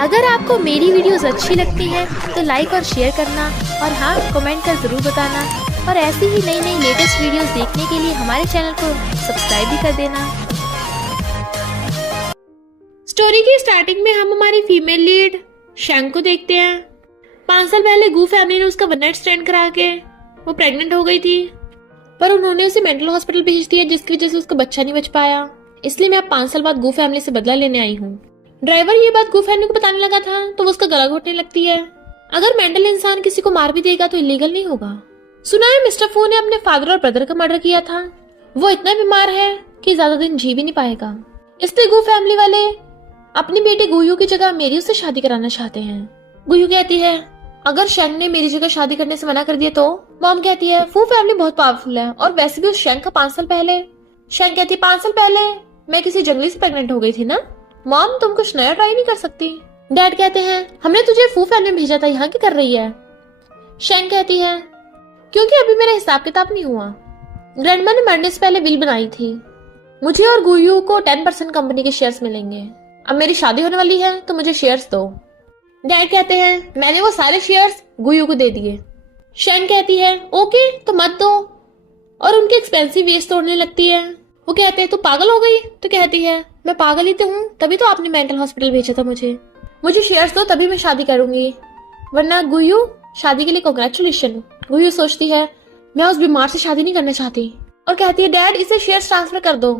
अगर आपको मेरी वीडियोस अच्छी लगती हैं तो लाइक और शेयर करना और हाँ कमेंट कर ज़रूर बताना और ऐसी ही नई नई लेटेस्ट वीडियोस देखने के लिए हमारे चैनल को सब्सक्राइब भी कर देना। स्टोरी की स्टार्टिंग में हम हमारी फीमेल लीड शैंग को देखते हैं। 5 साल पहले गू फैमिली ने उसका वन नाइट स्टैंड करा के वो प्रेग्नेंट हो गई थी, पर उन्होंने उसे मेंटल हॉस्पिटल भेज दिया जिसकी वजह से उसका बच्चा नहीं बच पाया। इसलिए मैं अब 5 साल बाद गू फैमिली से बदला लेने आई हूँ। ड्राइवर ये बात गू फैमिली को बताने लगा था तो वो उसका गला घोटने लगती है। अगर मेंटल इंसान किसी को मार भी देगा तो इलीगल नहीं होगा। सुना है मिस्टर फू ने अपने फादर और ब्रदर का मर्डर किया था। वो इतना बीमार है कि ज्यादा दिन जी भी नहीं पाएगा। इसलिए गू फैमिली वाले अपनी बेटी गुयू की जगह मेरी उससे शादी कराना चाहते हैं। गुयू कहती है अगर शैंग ने मेरी जगह शादी करने से मना कर दिया तो। मॉम कहती है फू फैमिली बहुत पावरफुल है और वैसे भी उस शैंग का 5 साल पहले। शैंग कहती है 5 साल पहले मैं किसी जंगली से प्रेग्नेंट हो गई थी ना। मॉम तुम कुछ नया ट्राई नहीं कर सकती। डैड कहते हैं हमने तुझे फू फैमिली में भेजा था, यहाँ क्या कर रही है। शैंग कहती है क्योंकि अभी मेरा हिसाब किताब नहीं हुआ। ग्रैंडमा ने मरने से पहले विल बनाई थी। मुझे और गुयू को 10% कंपनी के शेयर्स मिलेंगे। अब मेरी शादी होने वाली है तो मुझे शेयर्स दो। डैड कहते हैं मैंने वो सारे शेयर्स गुयू को दे दिए। शैंग कहती है ओके तो मत दो और उनके एक्सपेंसिव वेस्ट तोड़ने लगती है। वो कहते हैं तू पागल हो गई। तो कहती है मैं पागल ही तो हूँ, तभी तो आपने मेंटल हॉस्पिटल भेजा था मुझे शेयर्स दो तभी मैं शादी करूंगी, वरना गुयू शादी के लिए कांग्रेचुलेशन। गुयू सोचती है मैं उस बीमार से शादी नहीं करना चाहती और कहती है डैड इसे शेयर्स ट्रांसफर कर दो।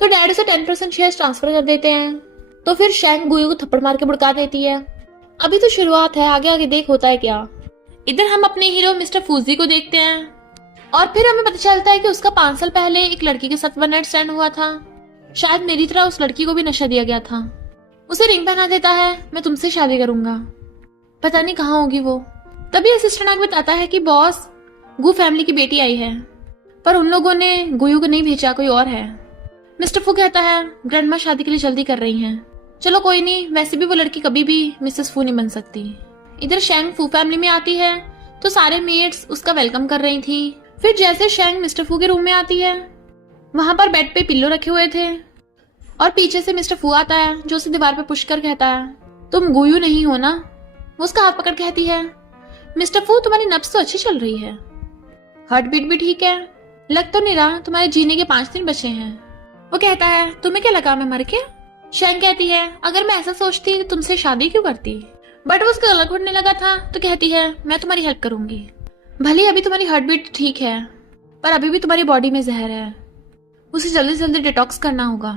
तो डैड उसे 10% शेयर्स ट्रांसफर कर देते हैं। तो फिर शैंग गुयू को थप्पड़ मार के भड़का देती है। अभी तो शुरुआत है, आगे आगे देख होता है क्या। इधर हम अपने हीरो मिस्टर फूजी को देखते हैं और फिर हमें पता चलता है कि उसका 5 साल पहले एक लड़की के साथ वन नाइट स्टैंड हुआ था। शायद मेरी तरह उस लड़की को भी नशा दिया गया था। उसे रिंग पहना देता है मैं तुमसे शादी करूंगा। पता नहीं कहाँ होगी वो। तभी असिस्टेंट आगे बताता है कि बॉस गू फैमिली की बेटी आई है, पर उन लोगों ने गुयू को नहीं भेजा, कोई और है। मिस्टर फू कहता है ग्रैंडमा शादी के लिए जल्दी कर रही हैं। चलो कोई नहीं, वैसे भी वो लड़की कभी भी मिसेस फू नहीं बन सकती। इधर शैंग फू फैमिली में आती है तो सारे मेट्स उसका वेलकम कर रही थी। फिर जैसे शैंग मिस्टर फू के रूम में आती है वहां पर बेड पे पिल्लो रखे हुए थे और पीछे से मिस्टर फू आता है जो उसे दीवार पे पुश कर कहता है तुम गुयू नहीं हो ना। वो उसका हाथ पकड़ कहती है मिस्टर फू तुम्हारी नब्ज तो अच्छी चल रही है, हार्ट बीट भी ठीक है, लग तो नहीं रहा तुम्हारे जीने के 5 दिन बचे हैं। वो कहता है तुम्हें क्या लगा मैं मर गया। शैंग कहती है अगर मैं ऐसा सोचती तो तुमसे शादी क्यों करती, बट वो उसका गला घोटने लगा था तो कहती है मैं तुम्हारी हेल्प करूंगी। भले अभी तुम्हारी हार्ट बीट ठीक है पर अभी भी तुम्हारी बॉडी में जहर है, उसे जल्दी से जल्दी डिटॉक्स करना होगा।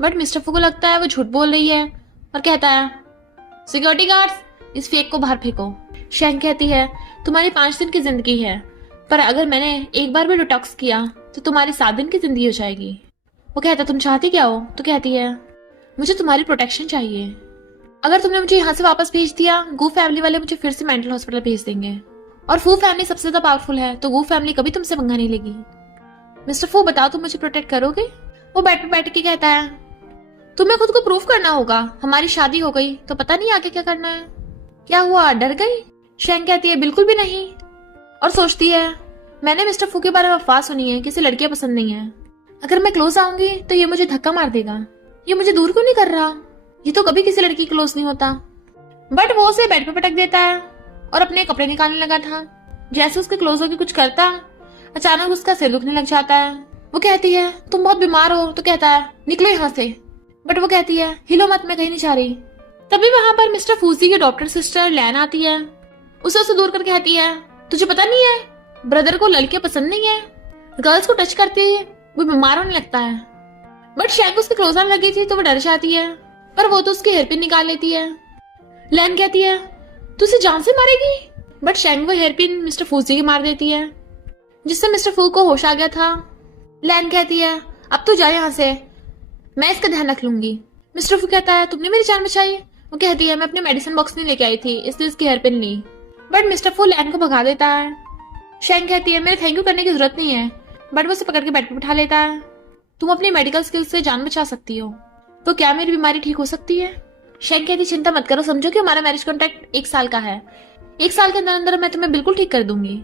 बट मिस्टर फू को लगता है वो झूठ बोल रही है और कहता है सिक्योरिटी गार्ड्स इस फेक को बाहर फेंको। शैंग कहती है तुम्हारी 5 दिन की जिंदगी है, पर अगर मैंने एक बार भी डिटॉक्स किया तो तुम्हारी 7 दिन की जिंदगी हो जाएगी। वो कहता तुम चाहती क्या हो। तो कहती है मुझे तुम्हारी प्रोटेक्शन चाहिए। अगर तुमने मुझे यहाँ से वापस भेज दिया गू फैमिली वाले मुझे फिर से मेंटल हॉस्पिटल भेज देंगे और फू फैमिली सबसे ज्यादा पावरफुल है तो गू फैमिली कभी तुमसे पंगा नहीं लेगी। मिस्टर फू बताओ तुम मुझे प्रोटेक्ट करोगे। वो बेड पे बैठ के कहता है तुम्हें खुद को प्रूफ करना होगा, हमारी शादी हो गई तो पता नहीं आगे क्या करना है। क्या हुआ, डर गई। शैंग कहती है बिल्कुल भी नहीं और सोचती है मैंने मिस्टर फू के बारे में अफवाह सुनी है, किसी लड़कियां पसंद नहीं है। अगर मैं क्लोज आऊंगी तो ये मुझे धक्का मार देगा, ये मुझे दूर क्यों नहीं कर रहा, ये तो कभी किसी लड़की क्लोज नहीं होता। बट वो उसे बेड पे पटक देता है और अपने कपड़े निकालने लगा था। जैसे उसके क्लोज होकर कुछ करता अचानक उसका सिर दुखने लग जाता है। वो कहती है तुम बहुत बीमार हो। तो कहता है निकलो यहाँ से। बट वो कहती है हिलो मत, मैं कहीं नहीं जा रही। तभी वहां पर मिस्टर फूजी की डॉक्टर सिस्टर लैन आती है। उसे दूर कर कहती है तुझे पता नहीं है ब्रदर को लड़कियां पसंद नहीं है, गर्ल्स को टच करती है वो बीमार होने लगता है। बट शैंग उसके क्लोज आने लगी थी तो वो डर जाती है, पर वो तो उसकी हेयर पिन निकाल लेती है। लैन कहती है तू उसे जान से मारेगी। बट शैंग वो हेयर पिन मिस्टर फूजी की मार देती है जिससे मिस्टर फू को होश आ गया था। लैन कहती है अब तू जा यहाँ से, मैं इसका ध्यान रख लूंगी। मिस्टर फू कहता है तुमने मेरी जान बचाई। वो कहती है मैं अपने मेडिसिन बॉक्स नहीं लेके आई थी इसलिए इसकी हेयर पिन ली। बट मिस्टर फू लैन को भगा देता है। शैंग कहती है मेरे थैंक यू करने की जरूरत नहीं है, बट वो उसे पकड़ के बेड पे बिठा लेता है। तुम अपनी मेडिकल स्किल्स से जान बचा सकती हो, तो क्या मेरी बीमारी ठीक हो सकती है। शैंग कहती चिंता मत करो, समझो कि हमारा मैरिज कॉन्ट्रैक्ट 1 साल का है, 1 साल के अंदर अंदर मैं तुम्हें बिल्कुल ठीक कर दूंगी।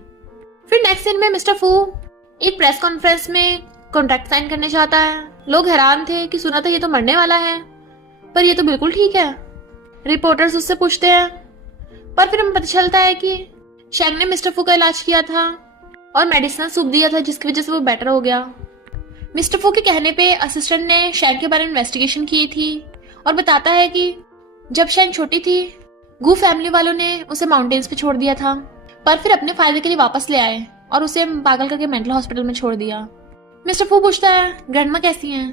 फिर नेक्स्ट दिन में मिस्टर फू एक प्रेस कॉन्फ्रेंस में कॉन्ट्रैक्ट साइन करने जाता है। लोग हैरान थे कि सुना था ये तो मरने वाला है, पर ये तो बिल्कुल ठीक है। रिपोर्टर्स उससे पूछते हैं, पर फिर हमें पता चलता है कि शैंग ने मिस्टर फू का इलाज किया था और मेडिसिन सूप दिया था, जिसकी वजह से वो बेटर हो गया। मिस्टर फू के कहने पे असिस्टेंट ने शैंग के बारे में इन्वेस्टिगेशन की थी और बताता है कि जब शैंग छोटी थी, गू फैमिली वालों ने उसे माउंटेन्स पे छोड़ दिया था, पर फिर अपने फायदे के लिए वापस ले आए और उसे पागल करके मेंटल हॉस्पिटल में छोड़ दिया। मिस्टर फू पूछता है, ग्रैंडमा कैसी हैं?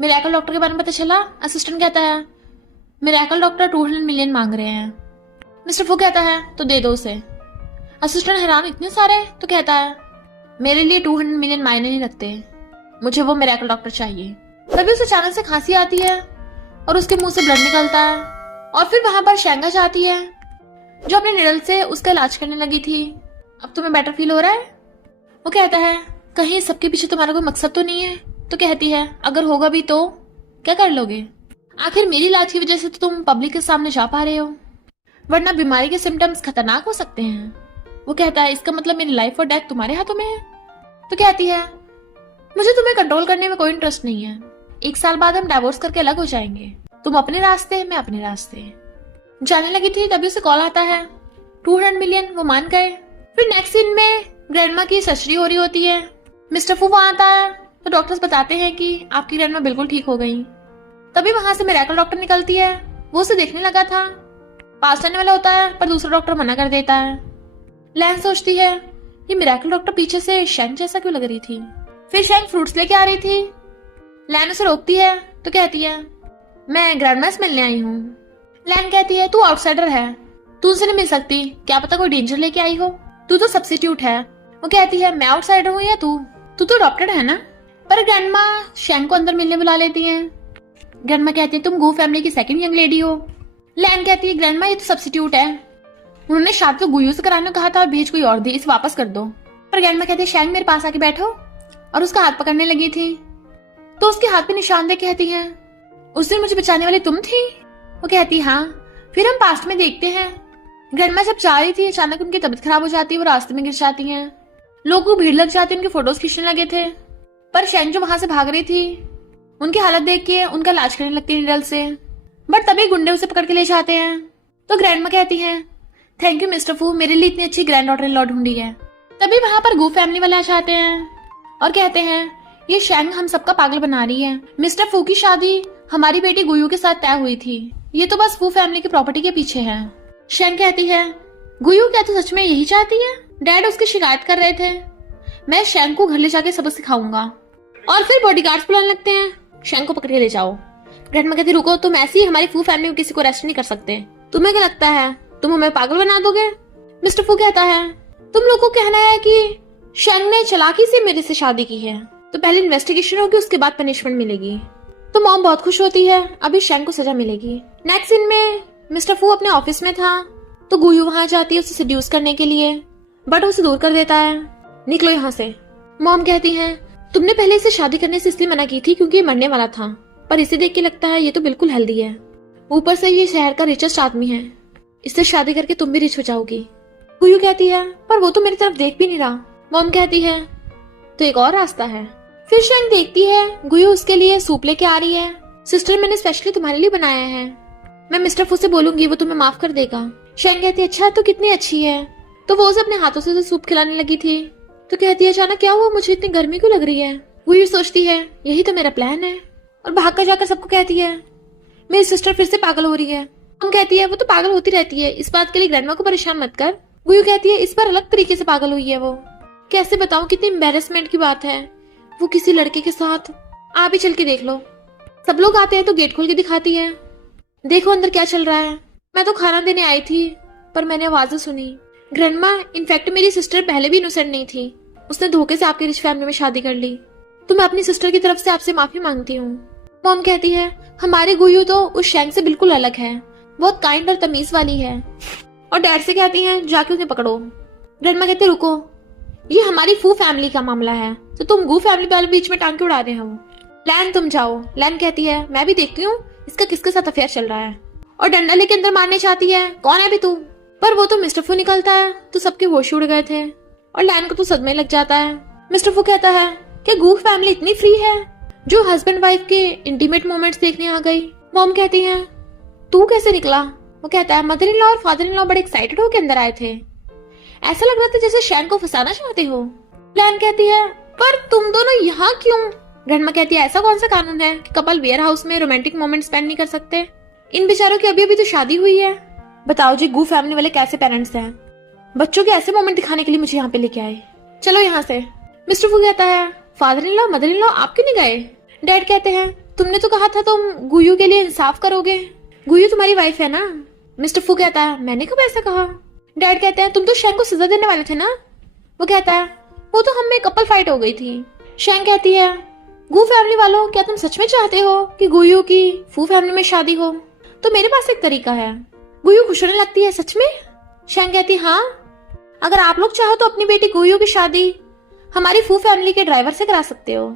मिरेकल डॉक्टर के बारे में पता चला? असिस्टेंट कहता है, मिरेकल डॉक्टर 200 मिलियन मांग रहे हैं। मिस्टर फू कहता है, तो दे दो उसे। असिस्टेंट हैरान, इतने सारे? तो कहता है, मेरे लिए 200 मिलियन मायने नहीं रखते, मुझे वो मिरेकल डॉक्टर चाहिए। तभी उसे अचानक से खांसी आती है और उसके मुंह से ब्लड निकलता है और फिर वहां पर शैंगा जाती है जो अपने निडल से उसका इलाज करने लगी थी। अब तुम्हें बेटर फील हो रहा है? वो कहता है, कहीं सबके पीछे तुम्हारा कोई मकसद तो नहीं है? तो कहती है, अगर होगा भी तो क्या कर लोगे? आखिर मेरी इलाज की वजह से तो तुम पब्लिक के सामने जा पा रहे हो, वरना बीमारी के सिम्टम्स खतरनाक हो सकते हैं। वो कहता है, इसका मतलब मेरी लाइफ और डेथ तुम्हारे हाथों में है? तो कहती है, मुझे तुम्हें कंट्रोल करने में कोई इंटरेस्ट नहीं है। 1 साल बाद हम डाइवोर्स करके अलग हो जाएंगे, तुम अपने रास्ते, मैं अपने रास्ते। जाने लगी थी तभी उसे कॉल आता है, 200 मिलियन। वो मान गए। फिर नेक्स्ट सीन में ग्रैंडमा की सर्जरी हो रही होती है। मिस्टर फू वहां आता है तो डॉक्टर्स बताते हैं कि आपकी ग्रैंडमा बिल्कुल ठीक हो गई। तभी वहां से मिरेकल डॉक्टर निकलती है। वो उसे देखने लगा था, पास आने वाला होता है, पर दूसरा डॉक्टर मना कर देता है। लैन सोचती है, ये मिरेकल डॉक्टर पीछे से शैंग जैसा क्यों लग रही थी? फिर शैंग फ्रूट्स लेके आ रही थी। लैन उसे रोकती है तो कहती है, मैं ग्रैंडमा से मिलने आई हूँ। लैन कहती है, तू आउटसाइडर है, तू उनसे नहीं मिल सकती, क्या पता कोई डेंजर लेके आई हो, तू तो सब्स्टिट्यूट है। वो कहती है, मैं आउटसाइडर हूँ या तू? तू तो डॉक्टर है ना? पर ग्रैंडमा शैंग को अंदर मिलने बुला लेती हैं। ग्रैंडमा कहती है, तुम गू फैमिली की सेकंड यंग लेडी हो। लैन कहती है, ग्रैंडमा ये तो सब्स्टिट्यूट है, उन्होंने शादी तो गुयू से कराने को कहा था और भेज कोई और दी, इसे वापस कर दो। पर ग्रैंडमा कहती है, शैंग मेरे पास आके बैठो, और उसका हाथ पकड़ने लगी थी तो उसके हाथ पे निशान दे कहती है, उस दिन मुझे बचाने वाली तुम थी? वो कहती, हाँ। फिर हम पास्ट में देखते हैं, ग्रैंडमा जब जा रही थी अचानक उनकी तबीयत खराब हो जाती है, वो रास्ते में गिर जाती हैं, लोगों को भीड़ लग जाती है, उनके फोटोज खींचने लगे थे। पर शैंग जो वहां से भाग रही थी, उनकी हालत देख के उनका इलाज करने लगती है निडल से, बट तभी गुंडे उसे पकड़ के ले जाते हैं। तो ग्रैंडमा कहती है, थैंक यू मिस्टर फू, मेरे लिए इतनी अच्छी ग्रैंड डॉटर इन लॉ ढूंढी है। तभी वहां पर गू फैमिली वाले आ जाते हैं और कहते हैं, ये शैंग हम सबका पागल बना रही है, मिस्टर फू की शादी हमारी बेटी गुयू के साथ तय हुई थी, ये तो बस फू फैमिली की प्रॉपर्टी के पीछे है। शैंग कहती है, गुयू क्या तू सच में यही चाहती है? डैड उसकी शिकायत कर रहे थे, मैं शैंग को घर ले जाके सबक सिखाऊंगा। और फिर बॉडीगार्ड्स बुलाने लगते हैं, शैंग को पकड़ के ले जाओ। ग्रैंडमा कहती, रुको, तुम ऐसी हमारी फू फैमिली में किसी को अरेस्ट नहीं कर सकते, तुम्हें क्या लगता है तुम हमें पागल बना दोगे? मिस्टर फू कहता है, तुम लोग को कहना है कि शैंग ने चालाकी से मेरे से शादी की है, तो पहले इन्वेस्टिगेशन होगी, उसके बाद पनिशमेंट मिलेगी। तो मॉम बहुत खुश होती है, अभी शैंग को सजा मिलेगी। नेक्स्ट सीन में मिस्टर फू अपने ऑफिस में था तो गुयू वहां जाती है उसे सेड्यूस करने के लिए, बट उसे दूर कर देता है, निकलो यहाँ से। मॉम कहती है, तुमने पहले इसे शादी करने से इसलिए मना की थी क्योंकि ये मरने वाला था, पर इसे देख के लगता है ये तो बिल्कुल हेल्दी है, ऊपर से ये शहर का रिचेस्ट आदमी है, इससे शादी करके तुम भी रिच हो जाओगी। गुयू कहती है, पर वो तो मेरी तरफ देख भी नहीं रहा। मॉम कहती है, तो एक और रास्ता है। फिर शैंग देखती है गुयू उसके लिए सूप लेके आ रही है, सिस्टर मैंने स्पेशली तुम्हारे लिए बनाया है, मैं मिस्टर फू से बोलूंगी, वो तुम्हें माफ कर देगा। शैंग कहती है, अच्छा तो कितनी अच्छी है। तो वो उसे अपने हाथों से सूप खिलाने लगी थी तो कहती है, अचानक क्या हुआ, मुझे इतनी गर्मी क्यों लग रही है? गुयू सोचती है, यही तो मेरा प्लान है, और भागकर जाकर सबको कहती है, मेरी सिस्टर फिर से पागल हो रही है। हम कहती है, वो तो पागल होती रहती है, इस बात के लिए ग्रैंडमा को परेशान मत कर। गुयू कहती है, इस बार अलग तरीके से पागल हुई है वो, कैसे बताऊं, कितनी एम्बेरसमेंट की बात है, वो किसी लड़के के साथ, आप ही चल के देख लो। सब लोग आते हैं तो गेट खोल के दिखाती है, देखो अंदर क्या चल रहा है। मैं तो खाना देने आई थी पर मैंने आवाजें सुनी। ग्रैंडमा, इनफैक्ट मेरी सिस्टर पहले भी इनोसेंट नहीं थी, उसने धोखे से आपकी रिच फैमिली में शादी कर ली, तो मैं अपनी सिस्टर की तरफ से आपसे माफी मांगती हूँ। मॉम कहती है, हमारी गुयू तो उस शैंग से बिल्कुल अलग है, बहुत काइंड और तमीज वाली है। और डैड से कहती हैं, जाके उन्हें पकड़ो। ग्रैंडमा कहते, रुको, ये हमारी फू फैमिली का मामला है, तो तुम गू फैमिली वाले बीच में टांग के उड़ा रहे हो। लैन तुम जाओ। लैन कहती है, मैं भी देखती हूँ इसका किसके साथ अफेयर चल रहा है, और डंडा लेके अंदर मारने चाहती है, कौन है भी तू? पर वो तो मिस्टर फू निकलता है तो सबके होश उड़ गए थे और लैन को तो सदमे लग जाता है। मिस्टर फू कहता है कि गू फैमिली इतनी फ्री है जो हस्बैंड वाइफ के इंटीमेट मोमेंट्स देखने आ गई। मॉम कहती है, तू कैसे निकला? वो कहता है मदर इन लॉ और फादर इन लॉ बड़े एक्साइटेड होकर अंदर आए थे। ऐसा लग रहा था जैसे शैंक को फंसाना चाहते हो। लैन कहती है पर तुम दोनों यहाँ क्यों? ग्रैंडमा कहती है ऐसा कौन सा कानून है कि कपल वेयर हाउस में रोमांटिक मोमेंट स्पेंड नहीं कर सकते? इन बेचारों की अभी अभी तो शादी हुई है। बताओ जी, गू फैमिली वाले कैसे पेरेंट्स हैं? बच्चों के ऐसे मोमेंट दिखाने के लिए मुझे यहाँ पे लेके आए। चलो यहाँ से। मिस्टर फू कहता है father in law mother in law आप क्यों नहीं गए? डैड कहते हैं तुमने तो कहा था तुम गुयू के लिए इंसाफ करोगे। गुयू तुम्हारी वाइफ है ना? मिस्टर फू कहता है मैंने कब ऐसा कहा? डैड कहते हैं तुम तो शैंक को सजा देने वाले थे ना? वो कहता है वो तो हम में कपल फाइट हो गई थी। शैंक कहती है गू फैमिली वालों क्या तुम सच में चाहते हो कि गुयू की फू फैमिली में शादी हो? तो मेरे पास एक तरीका है। गुयू खुश होने लगती है सच में? शैंक कहती है हाँ, अगर आप लोग चाहो तो अपनी बेटी गुयू की शादी हमारी फू फैमिली के ड्राइवर से करा सकते हो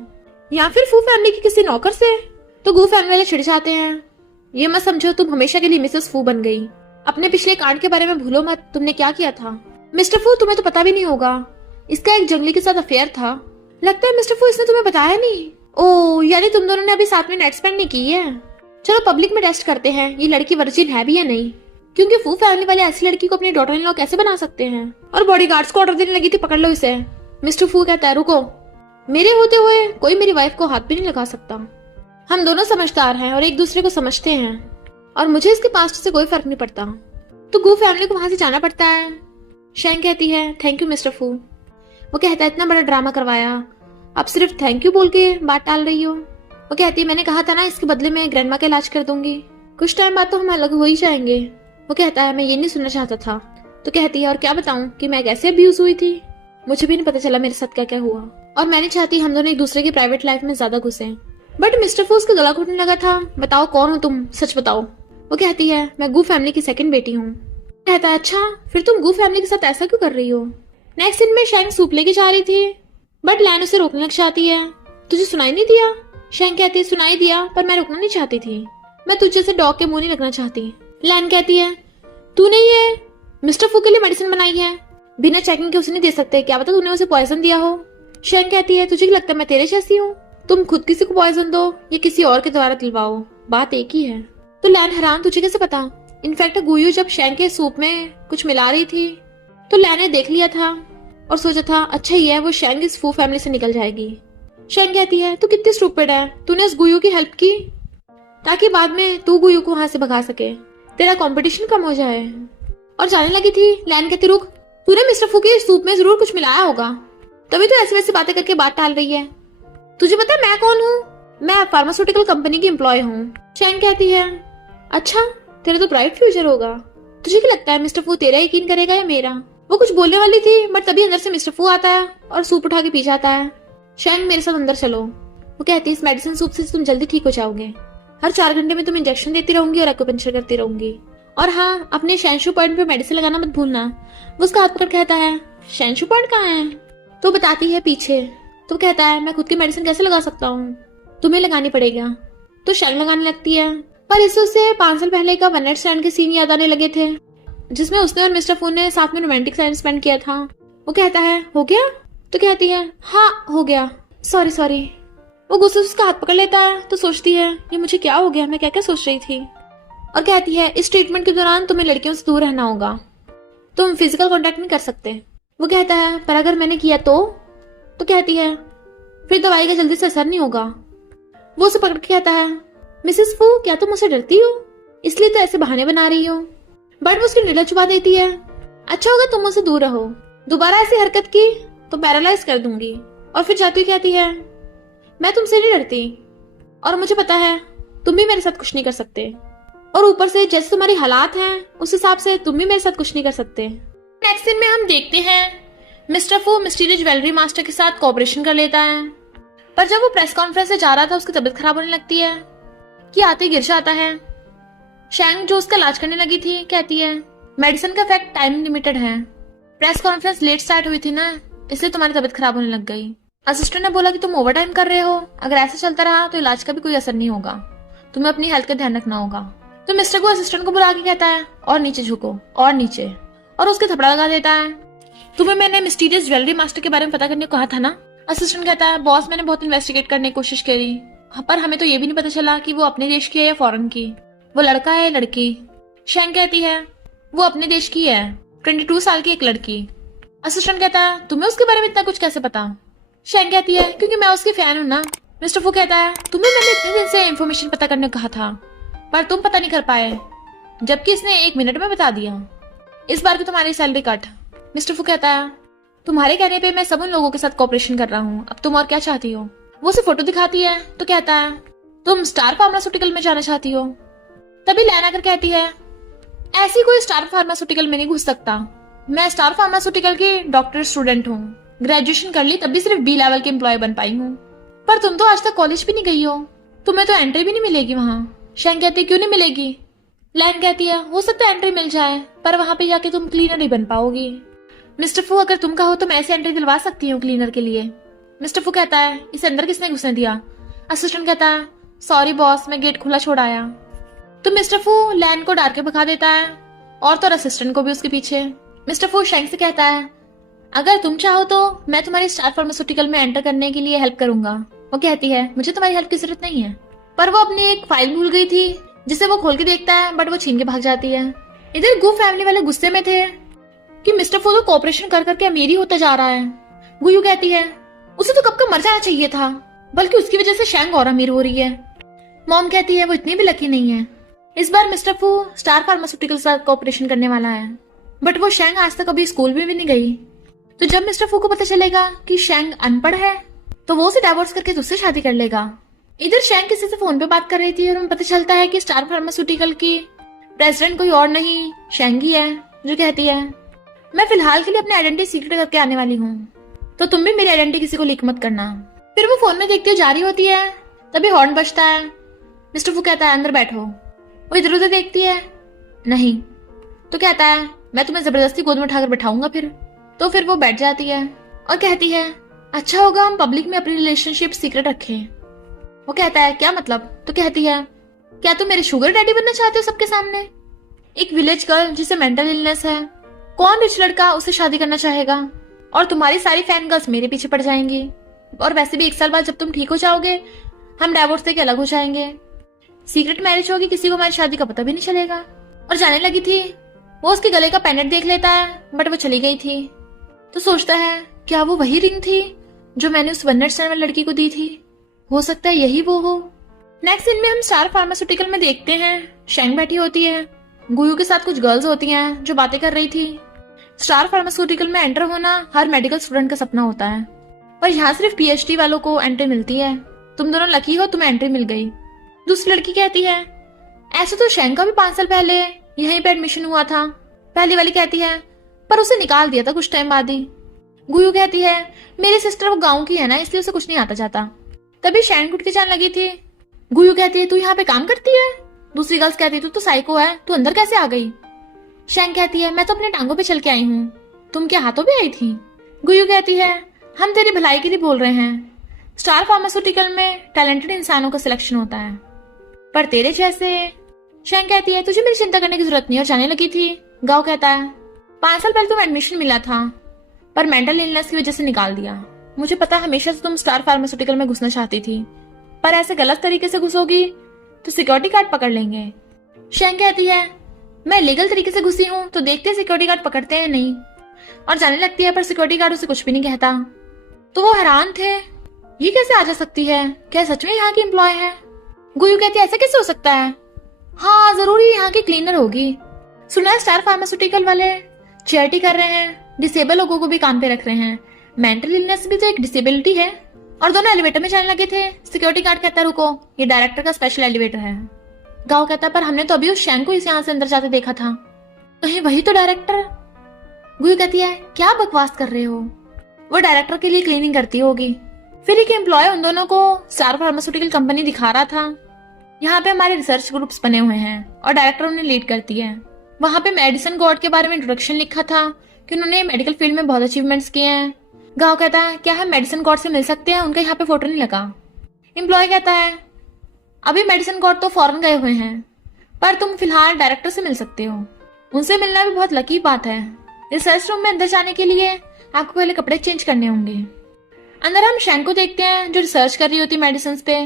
या फिर फू फैमिली के किसी नौकर से। तो गू फैमिली वाले छिड़ जाते हैं। ये मत समझो तुम हमेशा के लिए मिसेस फू बन गई। अपने पिछले कांड के बारे में भूलो मत, तुमने क्या किया था। मिस्टर फू तुम्हें तो पता भी नहीं होगा, इसका एक जंगली के साथ अफेयर था। लगता है मिस्टर फू इसने तुम्हें बताया नहीं। ओह, यानी तुम दोनों ने अभी साथ में नाइट स्पेंड नहीं की है। चलो पब्लिक में टेस्ट करते हैं ये लड़की वर्जिन है भी या नहीं, क्योंकि फू फैमिली वाले ऐसी लड़की को अपनी डॉटर इन लॉ कैसे बना सकते हैं। और बॉडीगार्ड्स को ऑर्डर देने लगी थी पकड़ लो इसे। मिस्टर फू कहता है रुको, मेरे होते हुए कोई मेरी वाइफ को हाथ भी नहीं लगा सकता। हम दोनों समझदार हैं और एक दूसरे को समझते हैं और मुझे इसके पास्ट से कोई फर्क नहीं पड़ता। तो गू फैमिली को वहां से जाना पड़ता है। शैंक कहती है थैंक यू मिस्टर फू। वो कहता है इतना बड़ा ड्रामा करवाया, अब सिर्फ थैंक यू बोल के बात टाल रही हो। वो कहती है मैंने कहा था ना इसके बदले में ग्रैंडमा का इलाज कर दूंगी, कुछ टाइम बाद तो हम अलग हो ही जाएंगे। वो कहता है मैं ये नहीं सुनना चाहता था। तो कहती है और क्या बताऊं कि मैं कैसे अब्यूज हुई थी, मुझे भी नहीं पता चला मेरे साथ क्या क्या हुआ और मैं नहीं चाहती हम दोनों एक दूसरे की प्राइवेट लाइफ में ज्यादा घुसे। बट मिस्टर फू उसका गला घुटने लगा था। बताओ कौन हो तुम, सच बताओ। वो कहती है मैं गू फैमिली की सेकंड बेटी हूँ। कहता है अच्छा फिर तुम गू फैमिली के साथ ऐसा क्यों कर रही हो? नेक्स्ट सीन में शैंक सूप लेके जा रही थी बट लैन उसे रोकने लग जाती है। तुझे सुनाई नहीं दिया? शैंक कहती है सुनाई दिया पर मैं रुकना नहीं चाहती थी, मैं तुझे से डॉग के मुंह नहीं लगना चाहती। लैन कहती है तूने ये मिस्टर फू के लिए मेडिसिन बनाई है, बिना चेकिंग के उसे नहीं दे सकते, क्या पता तूने उसे पॉइजन दिया हो। शैंक कहती है तुझे लगता है मैं तेरे जैसी हूँ? तुम खुद किसी को पॉइजन दो या किसी और के द्वारा दिलवाओ, बात एक ही है। तो लैन हैरान तुझे कैसे पता? इनफैक्ट गुयू जब शैंक के सूप में कुछ मिला रही थी तो लैन ने देख लिया था और सोचा था अच्छा ही है वो शैंक इस फू फैमिली से निकल जाएगी। शैंक कहती है तू कितनी स्टूपिड है, तूने इस गुयू की हेल्प की ताकि बाद में तू गुयू को वहां से भगा सके, तेरा कंपटीशन कम हो जाए। और जाने लगी थी। लैन कहती रुक, तूने मिस्टर फू के सूप में जरूर कुछ मिलाया होगा, तभी तो ऐसी वैसी बातें करके बात टाल रही है। तुझे पता है मैं कौन हूँ? मैं फार्मास्यूटिकल कंपनी की एम्प्लॉय हूँ। शैंक कहती है अच्छा तेरा तो ब्राइट फ्यूचर होगा। तुझे क्या लगता है मिस्टर फू तेरा यकीन करेगा या मेरा? वो कुछ बोलने वाली थी बट तभी अंदर से मिस्टर फू आता है और सूप उठा के पी जाता है। शैंक मेरे साथ अंदर चलो। वो कहती है इस मेडिसिन सूप से तुम जल्दी ठीक हो जाओगे, हर 4 घंटे में तुम इंजेक्शन देती रहूंगी और एक्यूपंक्चर करती रहूंगी। और हाँ अपने शैंशू पॉइंट पे मेडिसिन लगाना मत भूलना। वो उसका हाथ पकड़ कहता है शैंशू पॉइंट कहाँ है? तो बताती है पीछे। तो कहता है मैं खुद की मेडिसिन कैसे लगा सकता हूँ, तुम्हें लगानी पड़ेगा। तो शैंक लगाने लगती है पर इससे उसे 5 साल पहले का वन नाइट स्टैंड के सीन याद आने लगे थे जिसमें उसने और मिस्टर फू ने साथ में रोमांटिक टाइम स्पेंड किया था। वो कहता है हो गया? तो कहती है हाँ हो गया, सॉरी। वो गुस्से से उसका हाथ पकड़ लेता है तो सोचती है ये मुझे क्या हो गया, मैं क्या क्या सोच रही थी। और कहती है इस ट्रीटमेंट के दौरान तुम्हें लड़कियों से दूर रहना होगा, तुम फिजिकल कांटेक्ट नहीं कर सकते। वो कहता है पर अगर मैंने किया तो कहती है फिर दवाई का जल्दी से असर नहीं होगा। वो उसे पकड़ के कहता है मिसेस फू क्या तुम मुझसे डरती हो, इसलिए तो ऐसे बहाने बना रही हो। बट वो उसकी नीला छुपा देती है। अच्छा होगा तुम मुझसे दूर रहो, दोबारा ऐसी हरकत की तो पैरालाइज कर दूंगी। और फिर जाती कहती है मैं तुमसे नहीं डरती और मुझे पता है तुम भी मेरे साथ कुछ नहीं कर सकते, और ऊपर से जैसे तुम्हारी हालात हैं उस हिसाब से तुम भी मेरे साथ कुछ नहीं कर सकते। नेक्स्ट सीन में हम देखते हैं मिस्टर फू मिस्टीरियस ज्वेलरी मास्टर के साथ कोऑपरेशन कर लेता है, पर जब वो प्रेस कॉन्फ्रेंस से जा रहा था उसकी तबीयत खराब होने लगती है कि आते ही गिर जाता है। शैंक जो उसका इलाज करने लगी थी कहती है मेडिसिन का इफेक्ट टाइम लिमिटेड है, प्रेस कॉन्फ्रेंस लेट स्टार्ट हुई थी ना इसलिए तुम्हारी तबीयत खराब होने लग गई। असिस्टेंट ने बोला कि तुम ओवर टाइम कर रहे हो, अगर ऐसा चलता रहा तो इलाज का भी कोई असर नहीं होगा, तुम्हें अपनी हेल्थ का ध्यान रखना होगा। तो मिस्टर को असिस्टेंट को बुला के कहता है और नीचे झुको और नीचे, और उसके थपड़ा लगा देता है। तुम्हें मैंने मिस्टीरियस ज्वेलरी मास्टर के बारे में पता करने को कहा था ना? असिस्टेंट कहता है बॉस मैंने बहुत इन्वेस्टिगेट करने की कोशिश करी पर हमें तो ये भी नहीं पता चला कि वो अपने देश की है या फॉरेन की, वो लड़का है या लड़की। शेंग कहती है वो अपने देश की है, 22 साल की एक लड़की। असिस्टेंट कहता है तुम्हें उसके बारे में इतना कुछ कैसे पता? शेंग कहती है क्योंकि मैं उसकी फैन हूं ना। मिस्टर फू कहता है तुम्हें मैंने इतने दिन से इन्फॉर्मेशन पता करने को कहा था, पर तुम पता नहीं कर पाए, जबकि इसने 1 मिनट में बता दिया। इस बार की तुम्हारी सैलरी कट। मिस्टर फू कहता है तुम्हारे कहने पे मैं सब उन लोगों के साथ कोऑपरेशन कर रहा हूँ, अब तुम और क्या चाहती हो? वो उसे फोटो दिखाती है तो कहता है तुम स्टार फार्मास्यूटिकल में जाना चाहती हो। तभी लैन आकर कहती है ऐसी कोई स्टार फार्मास्यूटिकल में नहीं घुस सकता, मैं स्टार फार्मास्यूटिकल की डॉक्टर स्टूडेंट हूँ, ग्रेजुएशन कर ली तब भी सिर्फ B लेवल के एम्प्लॉय बन पाई हूँ। पर तुम तो आज तक कॉलेज भी नहीं गई हो, तुम्हें तो एंट्री भी नहीं मिलेगी वहाँ। शेंग कहती क्यों नहीं मिलेगी? लैन कहती है हो सकता है एंट्री मिल जाए, पर वहां पे जाके तुम क्लीनर नहीं बन पाओगी। मिस्टर फू अगर तुम कहो तो मैं ऐसे एंट्री दिलवा सकती हूँ क्लीनर के लिए। मिस्टर फू कहता है इसे अंदर किसने घुसने दिया? असिस्टेंट कहता है सॉरी बॉस, मैं गेट खुला छोड़ आया। तो मिस्टर फू लैन को डार के भगा देता है और असिस्टेंट को भी उसके पीछे। मिस्टर फू शेंग से कहता है अगर तुम चाहो तो मैं तुम्हारी स्टार फार्मास्यूटिकल में एंटर करने के लिए हेल्प करूंगा। वो कहती है मुझे तुम्हारी हेल्प की जरूरत नहीं है, पर वो अपनी एक फाइल भूल गई थी जिसे वो खोल के देखता है, बट वो छीन के भाग जाती है। इधर गू फैमिली वाले गुस्से में थे कि मिस्टर फू तो कोऑपरेशन कर करके अमीर ही होता जा रहा है। गुयू कहती है उसे तो कब का मर जाना चाहिए था, बल्कि उसकी वजह से शेंग और अमीर हो रही है। मॉम कहती है वो इतनी भी लकी नहीं है, इस बार मिस्टर फू स्टार फार्मास्यूटिकल के साथ कोऑपरेशन करने वाला है, बट वो शेंग आज तक कभी स्कूल में भी नहीं गई। तो जब मिस्टर फू को पता चलेगा कि शेंग अनपढ़ है तो वो उसे डाइवोर्स करके तुझसे शादी कर लेगा। इधर शेंग किसी से फोन पे बात कर रही थी और हमें पता चलता है कि स्टार फार्मास्यूटिकल की प्रेसिडेंट कोई और नहीं शेंग ही है, जो कहती है मैं फिलहाल के लिए अपनी आइडेंटिटी सीक्रेट करके आने वाली हूँ, तो तुम भी मेरी आइडेंटिटी किसी को लीक मत करना। फिर वो फोन में देखती हुई जा रही होती है, तभी हॉर्न बजता है। मिस्टर फू कहता है अंदर बैठो। वो इधर उधर देखती है, नहीं। तो कहता है मैं तुम्हें जबरदस्ती गोद में उठाकर बैठाऊंगा फिर। तो फिर वो बैठ जाती है और कहती है अच्छा होगा हम पब्लिक में अपनी रिलेशनशिप सीक्रेट रखें। वो कहता है क्या मतलब? तो कहती है क्या तुम मेरे शुगर डैडी बनना चाहते हो सबके सामने? एक विलेज गर्ल जिसे मेंटल इलनेस है, कौन रिच लड़का उसे शादी करना चाहेगा? और तुम्हारी सारी फैन गर्ल्स मेरे पीछे पड़ जाएंगी, और वैसे भी 1 साल बाद जब तुम ठीक हो जाओगे हम डाइवोर्स से अलग हो जाएंगे, सीक्रेट मैरिज होगी, किसी को हमारी शादी का पता भी नहीं चलेगा। और जाने लगी थी, वो उसके गले का पेंडेंट देख लेता है, बट वो चली गई थी। तो सोचता है क्या वो वही रिंग थी जो मैंने उस वन नाइट स्टैंड वाली लड़की को दी थी? हो सकता है यही वो हो। नेक्स्ट सीन में हम स्टार फार्मास्यूटिकल में देखते हैं शेंग बैठी होती है, गुयू के साथ कुछ गर्ल्स होती हैं जो बातें कर रही थी। स्टार फार्मास्यूटिकल में एंटर होना हर मेडिकल स्टूडेंट का सपना होता है, पर यहाँ सिर्फ PhD वालों को एंट्री मिलती है। तुम दोनों लकी हो, तुम्हें एंट्री मिल गई। दूसरी लड़की कहती है ऐसे तो शेंग का भी 5 साल पहले यहीं पे एडमिशन हुआ था। पहली वाली कहती है पर उसे निकाल दिया था कुछ टाइम बाद ही। गुयू कहती है मेरी सिस्टर वो गांव की है ना, इसलिए उसे कुछ नहीं आता जाता। तभी शेंग उठ के जाने लगी थी। गुयू कहती है तू यहाँ पे काम करती है? दूसरी गर्ल्स कहती है तू तो साइको है, तू अंदर कैसे आ गई? शेंग कहती है मैं तो अपने टांगों पे चल के आई हूँ, तुम क्या हाथों पे आई थी? गुयू कहती है हम तेरी भलाई के लिए बोल रहे हैं, स्टार फार्मास्यूटिकल में टैलेंटेड इंसानों का सिलेक्शन होता है, पर तेरे जैसे। शेंग कहती है तुझे मेरी चिंता करने की जरूरत नहीं, और जाने लगी थी। गाओ कहता है 5 साल पहले तुम्हें एडमिशन मिला था, पर मेंटल इलनेस की वजह से निकाल दिया। मुझे पता हमेशा से तुम स्टार फार्मास्यूटिकल में घुसना चाहती थी, पर ऐसे गलत तरीके से घुसोगी तो सिक्योरिटी गार्ड पकड़ लेंगे। शेंग कहती है मैं लीगल तरीके से घुसी हूँ तो देखते सिक्योरिटी गार्ड पकड़ते हैं नहीं, और जाने लगती है, पर सिक्योरिटी गार्ड उसे कुछ भी नहीं कहता। तो वो हैरान थे ये कैसे आ जा सकती है, क्या सच में यहाँ की एम्प्लॉय है? गुयू कहती है ऐसा कैसे हो सकता है? हाँ जरूरी यहाँ की क्लीनर होगी। सुना है स्टार फार्मास्यूटिकल वाले चैरिटी कर रहे हैं, डिसेबल लोगों को भी काम पे रख रहे हैं। मेंटल इलनेस भी तो एक डिसेबिलिटी है। और दोनों एलिवेटर में जाने लगे थे। सिक्योरिटी गार्ड कहता रुको, ये डायरेक्टर का स्पेशल एलिवेटर है। गाओ कहता पर हमने तो अभी उस शेंग को इस यहाँ से अंदर जाते देखा था। कहीं वही तो डायरेक्टर? गुयू कहती है क्या बकवास कर रहे हो, वो डायरेक्टर के लिए क्लीनिंग करती होगी। फिर एक एम्प्लॉय उन दोनों को स्टार फार्मास्यूटिकल कंपनी दिखा रहा था। यहाँ पे हमारे रिसर्च ग्रुप्स बने हुए हैं और डायरेक्टर उन्हें लीड करती है। वहाँ पे मेडिसिन गॉड के बारे में इंट्रोडक्शन लिखा था कि उन्होंने मेडिकल फील्ड में बहुत अचीवमेंट्स किए हैं। गाँव कहता है क्या हम मेडिसिन गॉड से मिल सकते हैं, उनका यहाँ पे फोटो नहीं लगा। एम्प्लॉय कहता है अभी मेडिसिन गॉड तो फॉरेन गए हुए हैं, पर तुम फिलहाल डायरेक्टर से मिल सकते हो, उनसे मिलना भी बहुत लकी बात है। रिसर्च रूम में अंदर जाने के लिए आपको पहले कपड़े चेंज करने होंगे। अंदर हम शेंग को देखते हैं जो रिसर्च कर रही होती मेडिसिन पे।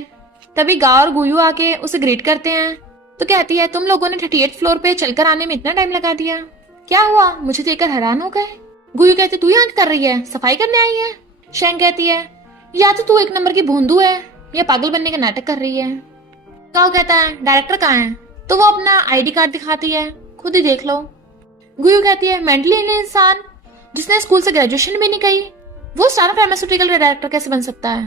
तभी गाओ और गुयू आके उसे ग्रीट करते हैं। तो कहती है तुम लोगों ने 38 फ्लोर पे चलकर आने में इतना टाइम लगा दिया, क्या हुआ? मुझे देखकर हैरान हो गए। गुयू कहती तू यहाँ क्या कर रही है, सफाई करने आई है? शैंग कहती है या तो तू एक नंबर की भोंदू है या पागल बनने का नाटक कर रही है। गाओ कहता है डायरेक्टर कहाँ है? तो वो अपना आईडी कार्ड दिखाती है, खुद ही देख लो। गुयू कहती है मेंटली इंसान जिसने स्कूल से ग्रेजुएशन भी नहीं की, वो स्टार फार्मास्यूटिकल का डायरेक्टर कैसे बन सकता है?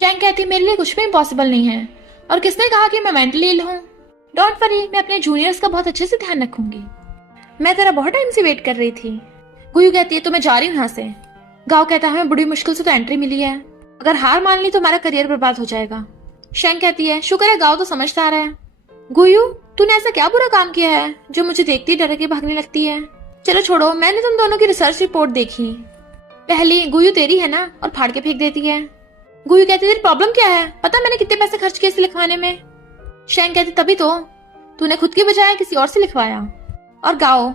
शैंग कहती है मेरे लिए कुछ भी इम्पॉसिबल नहीं है, और किसने कहा कि मैं मेंटली इल हूँ? डोंट वरी, मैं अपने जूनियर्स का बहुत अच्छे से ध्यान रखूंगी। मैं तेरा बहुत टाइम से वेट कर रही थी। गुयू कहती है तो मैं जा रही हूँ यहाँ से। गाओ कहता है हमें बड़ी मुश्किल से तो एंट्री मिली है, अगर हार मान ली तो हमारा करियर बर्बाद हो जाएगा। शैंग कहती है शुक्र है गाओ तो समझदार है। गुयू तूने ऐसा क्या बुरा काम किया है जो मुझे देखती ही डर के भागने लगती है? चलो छोड़ो, मैंने तुम दोनों की रिसर्च रिपोर्ट देखी। पहली गुयू तेरी है ना, और फाड़ के फेंक देती है। गुयू कहती है तेरी प्रॉब्लम क्या है? पता मैंने कितने पैसे खर्च किए इसे लिखवाने में? शैंग कहती तभी तो तूने खुद की बजाय किसी और से लिखवाया। और गाओ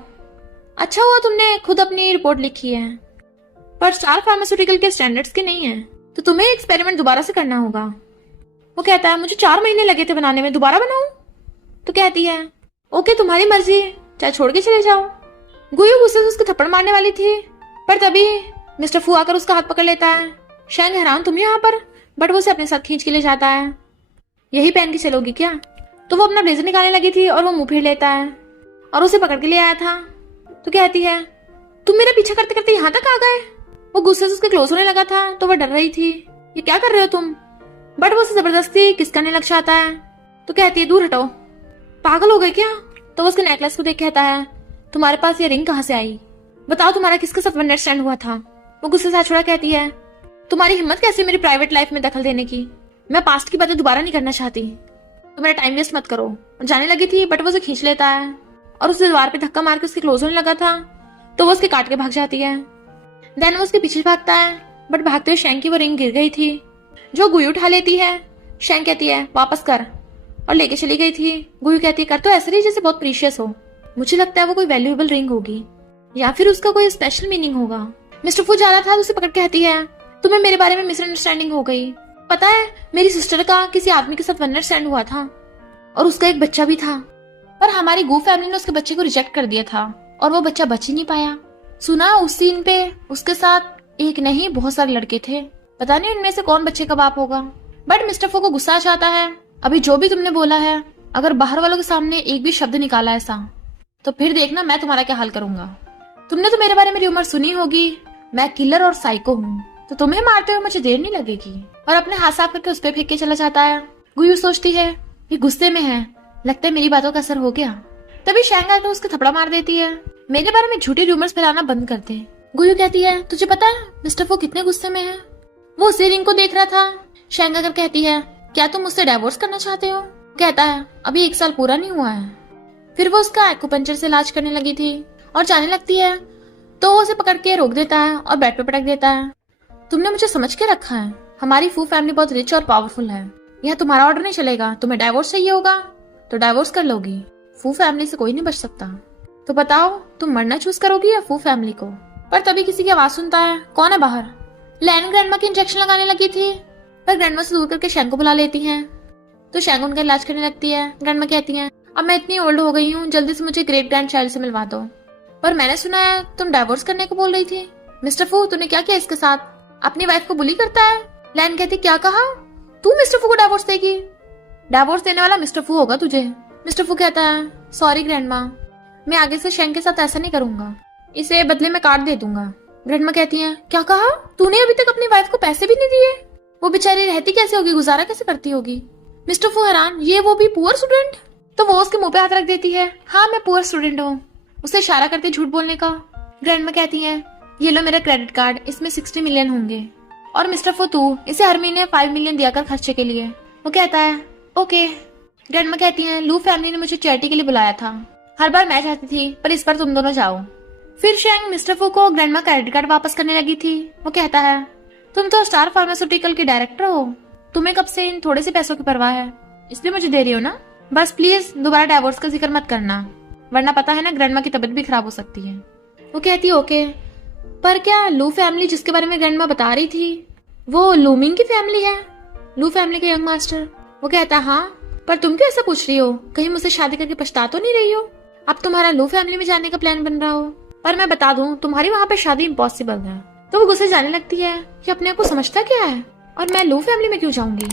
अच्छा हुआ तुमने खुद अपनी रिपोर्ट लिखी है, पर स्टार फार्मास्यूटिकल के स्टैंडर्ड्स की नहीं है, तो तुम्हें एक्सपेरिमेंट दोबारा से करना होगा। वो कहता है मुझे 4 महीने लगे थे बनाने में, दोबारा बनाऊं? तो कहती है ओके तुम्हारी मर्जी, चाहे छोड़ के चले जाओ। गुयू गुस्से से उसको थप्पड़ मारने वाली थी, पर तभी मिस्टर फू आकर उसका हाथ पकड़ लेता है। शैंग हैरान तुम यहाँ पर, बट वो उसे अपने साथ खींच के ले जाता है। यही पहन के चलोगी क्या? तो वो अपना ब्लेजर निकालने लगी थी और वो मुंह फेर लेता है और उसे पकड़ के ले आया था। तो कहती है तुम मेरा पीछा करते करते यहाँ तक आ गए। वो गुस्से से उसके क्लोज होने लगा था तो वह डर रही थी, ये क्या कर रहे हो तुम? बट वो उसे जबरदस्ती किस करने लग जाता है। तो कहती है दूर हटो, पागल हो गए क्या? तो वो उसके नेकलेस को देख कहता है तुम्हारे पास ये रिंग कहाँ से आई? बताओ तुम्हारा किसके साथ वन नाइट स्टैंड हुआ था? वो गुस्से से छोड़ा कहती है तुम्हारी हिम्मत कैसी मेरी प्राइवेट लाइफ में दखल देने की? मैं पास्ट की बातें दोबारा नहीं करना चाहती, तो मेरा टाइम वेस्ट मत करो। और जाने लगी थी बट वो उसे खींच लेता है और उसे दीवार पे धक्का मार के उसके क्लोज होने लगा था, तो वो उसके काट के भाग जाती है। देन वो उसके पीछे भागता है, बट भागते हुए शैंग की वो रिंग गिर गई थी जो गुयू उठा लेती है। शैंग कहती है वापस कर, और लेके चली गई थी। गुयू कहती है कर तो ऐसे रही जैसे बहुत प्रीशियस हो, मुझे लगता है वो कोई वैल्यूएबल रिंग होगी या फिर उसका कोई स्पेशल मीनिंग होगा। मिस्टर फू जा रहा था तो उसे पकड़ के कहती है तुम्हें मेरे बारे में मिसअंडरस्टैंडिंग हो गई। पता है मेरी सिस्टर का किसी आदमी के साथ वन नाइट स्टैंड हुआ था और उसका एक बच्चा भी था, पर हमारी गू फैमिली ने उसके बच्चे को रिजेक्ट कर दिया था और वो बच्चा बच ही नहीं पाया। सुना उस सीन पे उसके साथ एक नहीं बहुत सारे लड़के थे, पता नहीं उनमें से कौन बच्चे का बाप होगा। बट मिस्टर फू को गुस्सा आ जाता है, अभी जो भी तुमने बोला है अगर बाहर वालों के सामने एक भी शब्द निकाला ऐसा तो फिर देखना मैं तुम्हारा क्या हाल करूंगा। तुमने तो मेरे बारे में मेरी उम्र सुनी होगी, मैं किलर और साइको हूँ, तो तुम्हें मारते हुए मुझे देर नहीं लगेगी। और अपने हाथ साफ करके उस पर फेंक के चला जाता है। गुयू सोचती है ये गुस्से में है, लगता है मेरी बातों का असर हो गया। तभी शैंग आकर उसके थपड़ा मार देती है, मेरे बारे में झूठी रूमर्स फैलाना बंद कर दे। गुयू कहती है तुझे पता है मिस्टर फू कितने गुस्से में है? वो उसी रिंग को देख रहा था। शैंग आकर कहती है क्या तुम मुझसे डाइवोर्स करना चाहते हो? कहता है अभी 1 साल पूरा नहीं हुआ है। फिर वो उसका एक्यूपंक्चर से इलाज करने लगी थी और जाने लगती है, तो वो उसे पकड़ के रोक देता है और बेड पे पटक देता है। तुमने मुझे समझ के रखा है, हमारी फू फैमिली बहुत रिच और पावरफुल है, यहाँ तुम्हारा ऑर्डर नहीं चलेगा। तुम्हें डाइवोर्स चाहिए होगा तो डाइवोर्स कर लोगी, फू फैमिली से कोई नहीं बच सकता। तो बताओ तुम मरना चूज करोगी या फू फैमिली को? पर तभी किसी की आवाज सुनता है, कौन है बाहर? लैन ग्रैंडमा की इंजेक्शन लगाने लगी थी, पर ग्रैंडमा से दूर करके शैंग को बुला लेती हैं। तो शैंग उनका इलाज करने लगती है। ग्रैंडमा कहती हैं अब मैं इतनी ओल्ड हो गई हूँ, जल्दी से मुझे ग्रेट ग्रैंड चाइल्ड से मिलवा दो। पर मैंने सुना है तुम डाइवोर्स करने को बोल रही थी। मिस्टर फू तूने क्या किया इसके साथ? अपनी वाइफ को बुली करता है। लैन कहती क्या कहा? तू मिस्टर फू को डाइवोर्स देगी? डाइवोर्स देने वाला मिस्टर फू होगा तुझे। मिस्टर फू कहता है सॉरी ग्रैंडमा, मैं आगे से शैंग के साथ ऐसा नहीं करूंगा, इसे बदले में कार्ड दे दूंगा। ग्रैंडमा कहती है क्या कहा? तूने अभी तक अपनी वाइफ को पैसे भी नहीं दिए? वो बेचारी रहती कैसे होगी, गुजारा कैसे करती होगी? मिस्टर फू हैरान, ये वो भी पुअर स्टूडेंट? तो वो उसके मुंह पे हाथ रख देती है, हाँ मैं पुअर स्टूडेंट हूँ, उसे इशारा करते झूठ बोलने का। ग्रैंडमा कहती है ये लो मेरा क्रेडिट कार्ड, इसमें 60 मिलियन होंगे, और मिस्टर फू तू इसे हर महीने 5 मिलियन दिया कर खर्चे के लिए। वो कहता है ओके। ग्रैंडमा कहती है लू फैमिली ने मुझे चैरिटी के लिए बुलाया था, हर बार मैं चाहती थी, पर इस बार तुम दोनों जाओ। फिर शैंग मिस्टर फू को ग्रैंडमा का क्रेडिट कार्ड वापस करने लगी थी। वो कहता है तुम तो स्टार फार्मास्यूटिकल के डायरेक्टर हो, तुम्हें कब से इन थोड़े से पैसों की परवाह है, इसलिए मुझे दे रही हो ना? बस प्लीज दोबारा डाइवोर्स का जिक्र मत करना, वरना पता है ना ग्रैंडमा की तबीयत भी खराब हो सकती है। वो कहती है ओके। पर क्या लू फैमिली जिसके बारे में ग्रैंडमा बता रही थी वो लूमिंग की फैमिली है, लू फैमिली के यंग मास्टर? वो कहता है हाँ, पर तुम क्यों ऐसा पूछ रही हो? कहीं मुझसे शादी करके पछता तो नहीं रही हो? अब तुम्हारा लू फैमिली में जाने का प्लान बन रहा हो। पर मैं बता दूं, तुम्हारी वहाँ पे शादी इम्पॉसिबल है। तो वो गुस्से जाने लगती है कि अपने आप को समझता क्या है, और मैं लू फैमिली में क्यों जाऊंगी।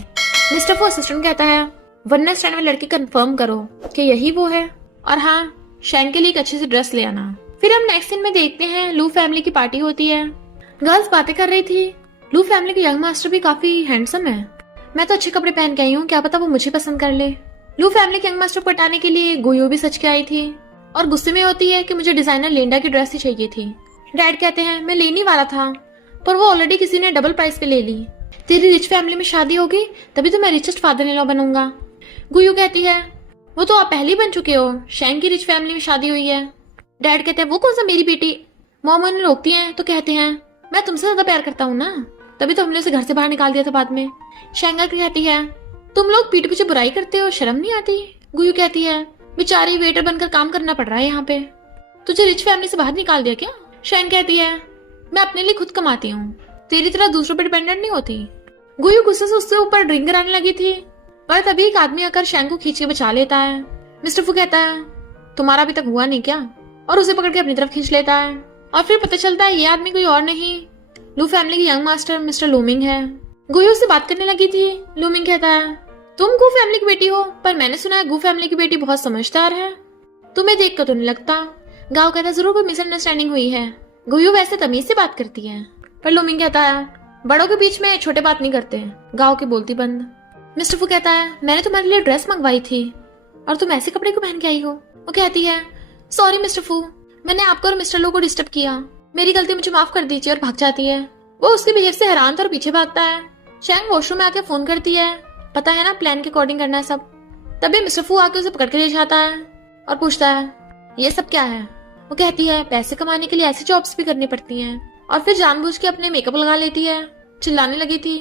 मिस्टर फू असिस्टेंट कहता है, वन नाइट स्टैंड वाली लड़की कंफर्म करो कि यही वो है, और हाँ, शैंग के लिए एक अच्छी सी ड्रेस ले आना। फिर हम नेक्स्ट सीन में देखते हैं, लू फैमिली की पार्टी होती है। गर्ल्स बातें कर रही थी। लू फैमिली के यंग मास्टर भी काफी हैंडसम है। मैं तो अच्छे कपड़े पहन के आई हूँ, क्या पता वो मुझे पसंद कर ले। लू फैमिली के यंग मास्टर को हटाने के लिए गुयू भी सच के आई थी और गुस्से में होती है कि मुझे डिजाइनर लिंडा की ड्रेस ही चाहिए थी। डैड कहते हैं, मैं लेने वाला था पर वो ऑलरेडी किसी ने डबल प्राइस पे ले ली। तेरी रिच फैमिली में शादी होगी तभी तो मैं रिचेस्ट फादर इन लॉ बनूंगा। गुयू कहती है, वो तो आप पहले ही बन चुके हो, शैंग की रिच फैमिली में शादी हुई है। डैड कहते हैं, वो कौन सा मेरी बेटी। मॉम उन्हें रोकती हैं तो कहते हैं, मैं तुमसे ज्यादा प्यार करता हूँ ना, तभी तो हमने उसे घर से बाहर निकाल दिया था बाद में। शैंग कहती है, तुम लोग पीठ पीछे बुराई करते हो, शर्म नहीं आती। गुयू कहती है, बेचारी वेटर बनकर काम करना पड़ रहा है यहाँ पे, तुझे रिच फैमिली से बाहर निकाल दिया क्या। शैंग कहती है, मैं अपने लिए खुद कमाती हूँ, तेरी तरह दूसरों पर डिपेंडेंट नहीं होती। गुयू गुस्से से उससे ऊपर ड्रिंक कराने लगी थी, पर तभी एक आदमी आकर शैंग को खींच के बचा लेता है। मिस्टर फू कहता है, तुम्हारा अभी तक हुआ नहीं क्या, और उसे पकड़ के अपनी तरफ खींच लेता है। और फिर पता चलता है ये आदमी कोई और नहीं, लू फैमिली के यंग मास्टर मिस्टर लूमिंग है। गुयू उससे बात करने लगी थी। लूमिंग कहता है, तुम गू फैमिली की बेटी हो, पर मैंने सुना है गू फैमिली की बेटी बहुत समझदार है, तुम्हें देख कर तो नहीं लगता। गाओ कहता है, जरूर कोई मिसअंडरस्टैंडिंग हुई है। गुयू वैसे तमीज से बात करती है, पर लूमिंग कहता है, बड़ों के बीच में छोटे बात नहीं करते। गाओ की बोलती बंद। मिस्टर फू कहता है, मैंने तुम्हारे लिए ड्रेस मंगवाई थी और तुम ऐसे कपड़े को पहन के आई हो। वो कहती है, सॉरी मिस्टर फू, मैंने आपको और मिस्टर लो को डिस्टर्ब किया, मेरी गलती, मुझे माफ कर दीजिए, और भाग जाती है। वो उसके बिहेव से हैरान था और पीछे भागता है। शैंग वॉशरूम में आके फोन करती है, पता है ना प्लान के अकॉर्डिंग करना है सब। तभी मिस्टर फू आके उसे पकड़ के ले जाता है और पूछता है, ये सब क्या है। वो कहती है, पैसे कमाने के लिए ऐसी जॉब्स भी करनी पड़ती हैं, और फिर जानबूझ के अपने मेकअप लगा लेती है। चिल्लाने लगी थी,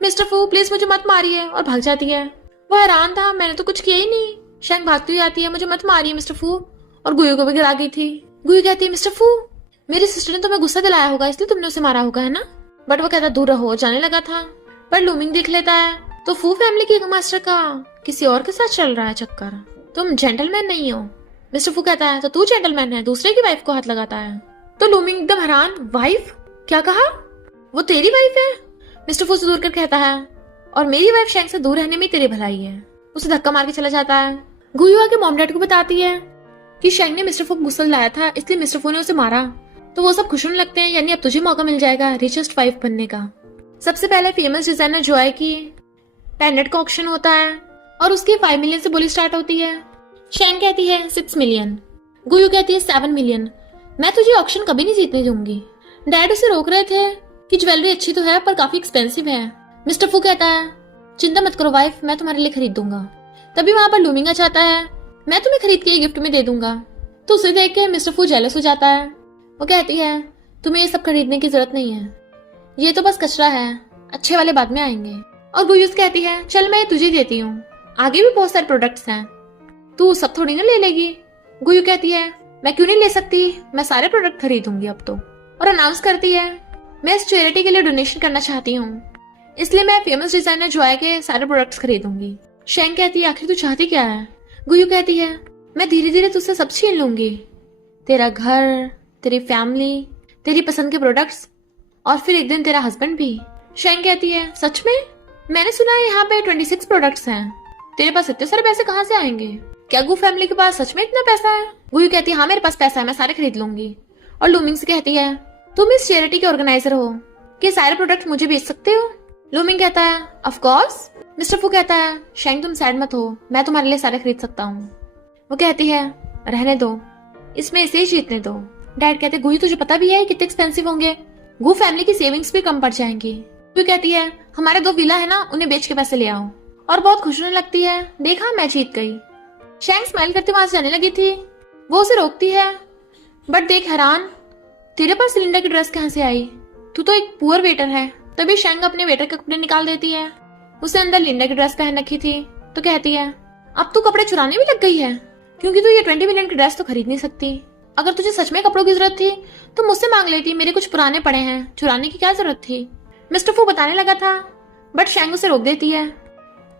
मिस्टर फू प्लीज मुझे मत मारिए, और भाग जाती है। वो हैरान था, मैंने तो कुछ किया ही नहीं। शैंग भागती हुई आती है, मुझे मत मारिए मिस्टर फू, और गुयू को भी गिरा गई थी। गुयू कहती है, मिस्टर फू, मेरी सिस्टर ने तुम्हें गुस्सा दिलाया होगा इसलिए तुमने उसे मारा होगा, है ना। बट वो कहता, दूर रहो, जाने लगा था। पर लूमिंग देख लेता है तो फू फैमिली के मास्टर का किसी और के साथ चल रहा है चक्कर, तुम जेंटलमैन नहीं हो। मिस्टर फू कहता है, तो तू जेंटलमैन है, दूसरे की वाइफ को हाथ लगाता है। तो लूमिंग एकदम हैरान, वाइफ क्या कहा, वो तेरी वाइफ है। मिस्टर फू से दूर कर कहता है, और मेरी वाइफ शैंग से दूर रहने में तेरी भलाई है। उसे धक्का मार के चला जाता है। गुयू आके मॉम डैड को बताती है कि शैंग ने मिस्टर फू को गुस्सा दिलाया था, इसलिए मिस्टर फू ने उसे मारा। तो वो सब खुश होने लगते हैं, यानी अब तुझे मौका मिल जाएगा रिचेस्ट वाइफ बनने का। सबसे पहले फेमस डिजाइनर जॉय की पेंडेंट का ऑक्शन होता है और उसकी 5 मिलियन से बोली स्टार्ट होती है। शैंग कहती है 6 मिलियन, गुयू कहती है 7 मिलियन। मैं तुझे ऑक्शन कभी नहीं जीतने दूंगी। डैड उसे रोक रहे थे कि ज्वेलरी अच्छी तो है पर काफी एक्सपेंसिव है। मिस्टर फू कहता है, चिंता मत करो वाइफ, मैं तुम्हारे लिए खरीद दूंगा। तभी वहां पर लूमिंग आ जाता है, मैं तुम्हें खरीद के गिफ्ट में दे दूंगा। तो उसे देख के मिस्टर फू जेलस हो जाता है। वो कहती है, तुम्हें ये सब खरीदने की जरूरत नहीं है, ये तो बस कचरा है, अच्छे वाले बाद में आएंगे। और गुयू कहती है, चल मैं ये तुझे देती हूँ, आगे भी बहुत सारे प्रोडक्ट्स हैं, तू सब थोड़ी ना ले लेगी। गुयू कहती है, मैं क्यों नहीं ले सकती, मैं सारे प्रोडक्ट खरीदूंगी अब तो। और अनाउंस करती है, मैं इस चैरिटी के लिए डोनेशन करना चाहती हूँ, इसलिए मैं फेमस डिजाइनर जॉय के सारे प्रोडक्ट्स खरीदूंगी। शैंग कहती है, आखिर तू चाहती क्या है। गुयू कहती है, मैं धीरे धीरे तुझसे सब छीन लूंगी, तेरा घर, तेरी फैमिली, तेरी पसंद के प्रोडक्ट्स, और फिर एक दिन तेरा हस्बैंड भी। शैंग कहती है, सच में, मैंने सुना है यहाँ पे 26 प्रोडक्ट्स हैं, तेरे पास इतने सारे पैसे कहाँ से आएंगे, क्या गू फैमिली के पास सच में इतना पैसा है। गुयू कहती है, हाँ मेरे पास पैसा है, मैं सारे खरीद लूंगी। और लूमिंग से कहती है, तुम इस चैरिटी के ऑर्गेनाइजर हो, कि सारे प्रोडक्ट मुझे बेच सकते हो। लूमिंग कहता है, ऑफ कोर्स। मिस्टर फू कहता है, शैंग तुम सैड मत हो, मैं तुम्हारे लिए सारे खरीद सकता हूँ। वो कहती है, रहने दो, इसमें इसे ही जीतने दो। डैड कहते, गुयू तुझे पता भी है कितने एक्सपेंसिव होंगे, गू फैमिली की सेविंग्स भी कम पड़ जाएंगी। गुयू कहती है, हमारे 2 विला है ना, उन्हें बेच के पैसे ले आओ। और बहुत खुश होने लगती है, देखा मैं जीत गई। शैंग स्माइल करते वहां से जाने लगी थी। वो उसे रोकती है, बट देख हैरान, तेरे पास सिलेंडर की ड्रेस कहाँ से आई, तू तो एक पुअर वेटर है। तभी शैंग अपने वेटर के कपड़े निकाल देती है, उसे अंदर लिंडा की ड्रेस पहन रखी थी। तो कहती है, अब तू कपड़े चुराने भी लग गई है, क्योंकि तू ये 20 मिलियन की ड्रेस तो खरीद नहीं सकती। अगर तुझे सच में कपड़ों की जरूरत थी तो मुझसे मांग लेती, मेरे कुछ पुराने पड़े हैं, चुराने की क्या जरूरत थी। मिस्टर फू बताने लगा था, बट शैंग उसे रोक देती है।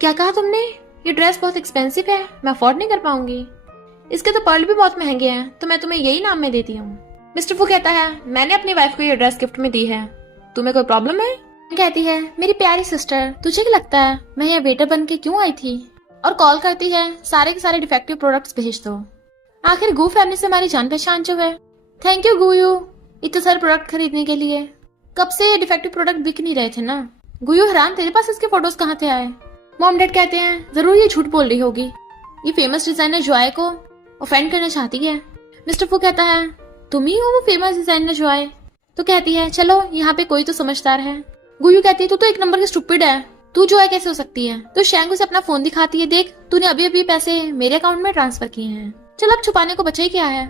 क्या कहा तुमने, ये ड्रेस बहुत एक्सपेंसिव है, मैं अफोर्ड नहीं कर पाऊंगी। इसके तो पर्ल भी बहुत महंगे हैं, तो मैं तुम्हें यही नाम में देती हूँ। मिस्टर फू कहता है, मैंने अपनी वाइफ को ये ड्रेस गिफ्ट में दी है, तुम्हें कोई प्रॉब्लम है? कहती है, मेरी प्यारी सिस्टर, तुझे क्या लगता है मैं यहाँ वेटर बन के क्यों आई थी? और कॉल करती है, सारे के सारे डिफेक्टिव प्रोडक्ट्स भेज दो। आखिर गू फैमिली से हमारी जान पहचान जो है। थैंक यू गुयू, इतने सारे प्रोडक्ट खरीदने के लिए। कब से ये डिफेक्टिव प्रोडक्ट बिक नहीं रहे थे ना। गुयू हैरान, तेरे पास इसके फोटोज कहाँ से आए? मॉम डैड कहते हैं, जरूर ये झूठ बोल रही होगी, ये फेमस डिजाइनर जॉय को ऑफेंड करना चाहती है। मिस्टर फू कहता है, तुम ही हो वो फेमस डिजाइनर जॉय? तो कहती है, चलो यहाँ पे कोई तो समझदार है। गुयू कहती है, तू तो एक नंबर की स्टूपिड है, तू जॉय कैसे हो सकती है? तो शैंग उसे अपना फोन दिखाती है, देख तूने अभी अभी पैसे मेरे अकाउंट में ट्रांसफर किए हैं। चल अब छुपाने को बचा ही क्या है?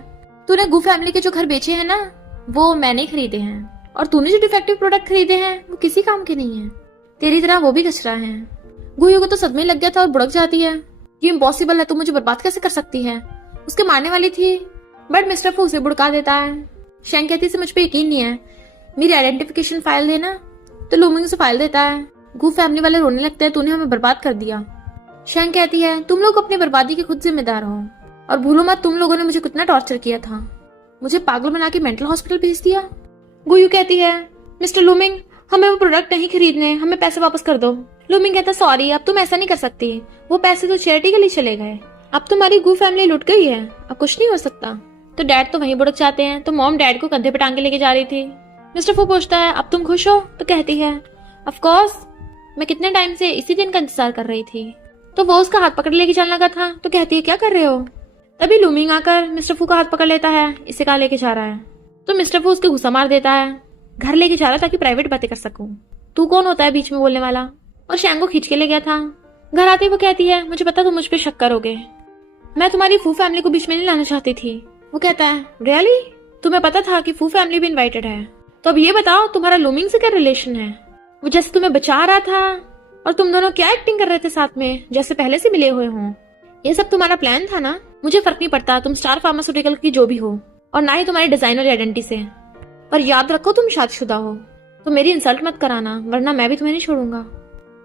तूने गू फैमिली के जो घर बेचे हैं ना, वो मैंने खरीदे हैं, और तूने जो डिफेक्टिव प्रोडक्ट खरीदे हैं वो किसी काम के नहीं है, तेरी तरह वो भी कचरा है। गुयू को तो सदमे लग गया था और बुड़क जाती है, ये इम्पॉसिबल है, तू मुझे बर्बाद कैसे कर सकती है? उसके मारने वाली थी, बट मिस्टर फू उसे बुड़का देता है। शैंग कहती है, मुझ पे यकीन नहीं है, मेरी आइडेंटिफिकेशन फाइल देना। तो लूमिंग से फाइल देता है। गू फैमिली वाले रोने लगते हैं, तूने हमें बर्बाद कर दिया। शैंग कहती है, तुम लोग अपनी बर्बादी के खुद जिम्मेदार हो, और भूलो मत तुम लोगों ने मुझे कितना टॉर्चर किया था, मुझे पागल बना के मेंटल हॉस्पिटल भेज दिया। गुयू कहती है, मिस्टर लूमिंग हमें वो प्रोडक्ट नहीं खरीदने, हमें पैसे वापस कर दो। लूमिंग कहता, सॉरी अब तुम ऐसा नहीं कर सकती, वो पैसे तो चैरिटी के लिए चले गए, अब तुम्हारी गू फैमिली लुट गई है, अब कुछ नहीं हो सकता। तो डैड तो वहीं बुड़क जाते हैं। तो मॉम डैड को कंधे पे टांग के लेके जा रही थी। मिस्टर फू पूछता है, अब तुम खुश हो? तो कहती है, ऑफ कोर्स, मैं कितने टाइम से इसी दिन का इंतजार कर रही थी। तो वो उसका हाथ पकड़ लेके चलने लगा था। तो कहती है, क्या कर रहे हो? तभी लूमिंग आकर मिस्टर फू का हाथ पकड़ लेता है, इसे कहाँ लेके जा रहा है? तो मिस्टर फू उसके गुस्सा मार देता है, घर लेके जा रहा ताकि प्राइवेट बातें कर सकूं, तू कौन होता है बीच में बोलने वाला? और शैंग को खींच के ले गया था। घर आते वो कहती है, मुझे पता तुम मुझ पे शक करोगे, मैं तुम्हारी फू फैमिली को बीच में नहीं लाना चाहती थी। वो कहता है, रियली? तुम्हें पता था कि फू फैमिली भी इनवाइटेड है? तो अब ये बताओ तुम्हारा लूमिंग से क्या रिलेशन है? वो जैसे तुम्हें बचा रहा था, और तुम दोनों क्या एक्टिंग कर रहे थे साथ में, जैसे पहले से मिले हुए हों। ये सब तुम्हारा प्लान था ना? मुझे फर्क नहीं पड़ता तुम स्टार फार्मास्यूटिकल की जो भी हो, और ना ही तुम्हारी डिजाइनर आइडेंटिटी से, पर याद रखो तुम शादीशुदा हो, तो मेरी इंसल्ट मत कराना, वरना मैं भी तुम्हें नहीं छोड़ूंगा।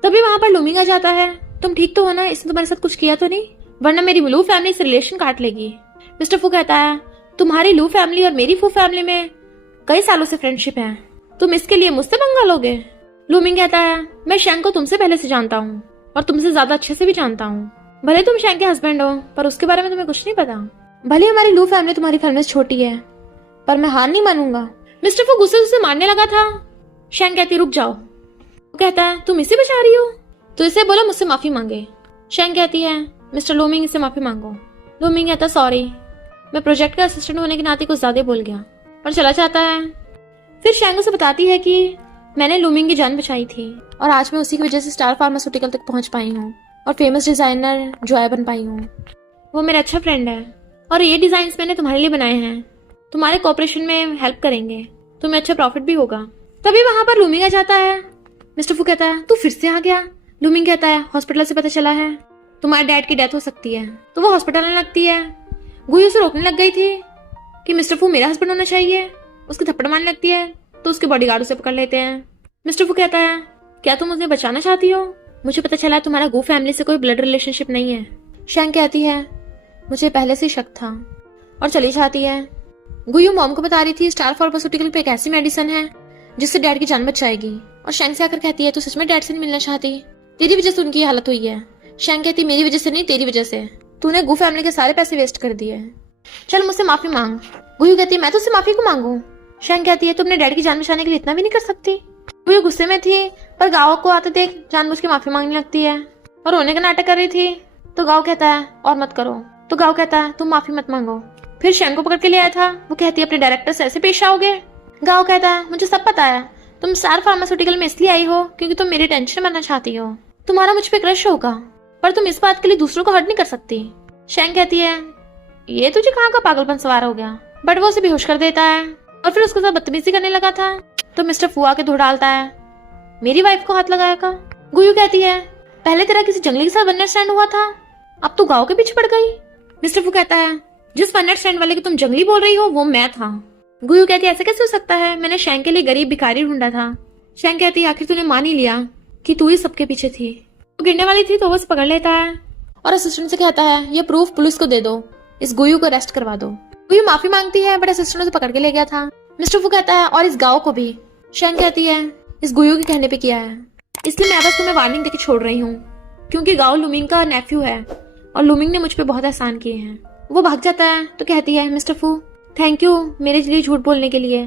तभी वहां पर लूमिंग आ जाता है, तुम ठीक तो हो ना, इसने तुम्हारे साथ कुछ किया तो नहीं, वरना मेरी लू फैमिली से रिलेशन काट लेगी। मिस्टर फू कहता है, तुम्हारी लू फैमिली और मेरी फू फैमिली में कई सालों से फ्रेंडशिप है, तुम इसके लिए मुझसे पंगा लोगे? लूमिंग कहता है, मैं शैंग को तुमसे पहले से जानता हूँ, और तुमसे ज्यादा अच्छे से भी जानता हूँ। भले तुम शैंग के हस्बैंड हो, पर उसके बारे में तुम्हें कुछ नहीं पता। भले हमारी लू फैमिली तुम्हारी फैमिली से छोटी है, पर मैं हार नहीं मानूंगा। मिस्टर फू गुस्से से मारने लगा था। शैंग कहती, रुक जाओ। वो कहता है, तुम इसे बचा रही हो? तो इसे बोला मुझसे माफी मांगे। शैंग कहती है, मिस्टर लूमिंग इससे माफी मांगो। लूमिंग कहता, सॉरी, मैं प्रोजेक्ट का असिस्टेंट होने के नाते कुछ ज्यादा बोल गया, और चला जाता है। फिर शैंग उसे बताती है कि मैंने लूमिंग की जान बचाई थी, और आज मैं उसी की वजह से स्टार फार्मास्यूटिकल तक पहुंच पाई हूँ, और फेमस डिजाइनर जॉय बन पाई हूँ। वो मेरा अच्छा फ्रेंड है, और ये डिजाइन्स मैंने तुम्हारे लिए बनाए हैं, तुम्हारे कॉपरेशन में हेल्प करेंगे, तुम्हें अच्छा प्रॉफिट भी होगा। तभी वहां पर लूमिंग आ जाता है। मिस्टर फू कहता है, तू फिर से आ गया? लूमिंग कहता है, हॉस्पिटल से पता चला है तुम्हारे डैड की डेथ हो सकती है। तो वो हॉस्पिटल आने लगती है। गुयू उसे रोकने लग गई थी कि मिस्टर फू मेरा हस्बैंड होना चाहिए, उसके थप्पड़ मारने लगती है, तो उसके बॉडीगार्ड उसे पकड़ लेते हैं। मिस्टर फू कहता है, क्या तुम मुझे बचाना चाहती हो? मुझे पता चला तुम्हारा गू फैमिली से कोई ब्लड रिलेशनशिप नहीं है। शैंग कहती है, मुझे पहले से शक था, और चली जाती है। गुयू मॉम को बता रही थी स्टार फार्मास्यूटिकल पे एक ऐसी मेडिसिन है जिससे डैड की जान बच जाएगी, और शैंग से आकर कहती है, तू सच में डैड से नहीं मिलना चाहती? तेरी वजह से उनकी हालत हुई है। शैंग कहती, मेरी वजह से नहीं, तेरी वजह से, तूने गू फैमिली के सारे पैसे वेस्ट कर दिए, चल मुझसे माफी मांग। गुयू कहती है, मैं तुझसे माफी को मांगू? शैंग कहती है, तुमने डैड की जान बचाने के लिए इतना भी नहीं कर सकती। गुयू गुस्से में थी, पर गाँव को आते देख जानबूझ के माफी मांगने लगती है, और रोने का नाटक कर रही थी। तो गाँव कहता है, और मत करो। तो गाँव कहता है, तुम माफी मत मांगो। फिर शैंग को पकड़ के ले आया था। वो कहती है, अपने डायरेक्टर से ऐसे पेश आओगे? गाँव कहता है, मुझे सब पता है, तुम स्टार फार्मास्यूटिकल में इसलिए आई हो क्योंकि तुम मेरी टेंशन बनना चाहती हो, तुम्हारा मुझ पे क्रश होगा, पर तुम इस बात के लिए दूसरों को हर्ट नहीं कर सकती। शैंग कहती है, ये तुझे कहाँ का पागलपन सवार हो गया? बट वो उसे बेहोश कर देता है, और फिर उसके साथ बदतमीजी करने लगा था। तो मिस्टर फू आके धो डालता है, मेरी वाइफ को हाथ लगाया का? गुयू कहती है, पहले तेरा किसी जंगली के साथ वन नाइट स्टैंड हुआ था, अब तू गाँव के पीछे पड़ गई। मिस्टर फू कहता है, जिस वन नाइट स्टैंड वाले को तुम जंगली बोल रही हो वो मैं था। गुयू कहती है, ऐसा कैसे हो सकता है, मैंने शैंग के लिए गरीब भिखारी ढूंढा था। शैंग कहती है, आखिर तूने मान ही लिया कि तू ही सबके पीछे थी। वो गिरने वाली थी तो वो उसे पकड़ लेता है, और असिस्टेंट से कहता है ये प्रूफ पुलिस को दे दो, इस गुयू को अरेस्ट करवा दो। गुयू माफी मांगती है बट असिस्टेंट उसे पकड़ के ले गया था। मिस्टर फू कहता है और इस गाँव को भी। शेंग कहती है इस गुयू के कहने पे किया है, इसलिए मैं बस तुम्हें वार्निंग देके छोड़ रही हूँ, क्योंकि गाँव लुमिंग का नेफ्यू है और लुमिंग ने मुझ पे बहुत एहसान किए हैं। वो भाग जाता है तो कहती है मिस्टर फू थैंक यू मेरे लिए झूठ बोलने के लिए,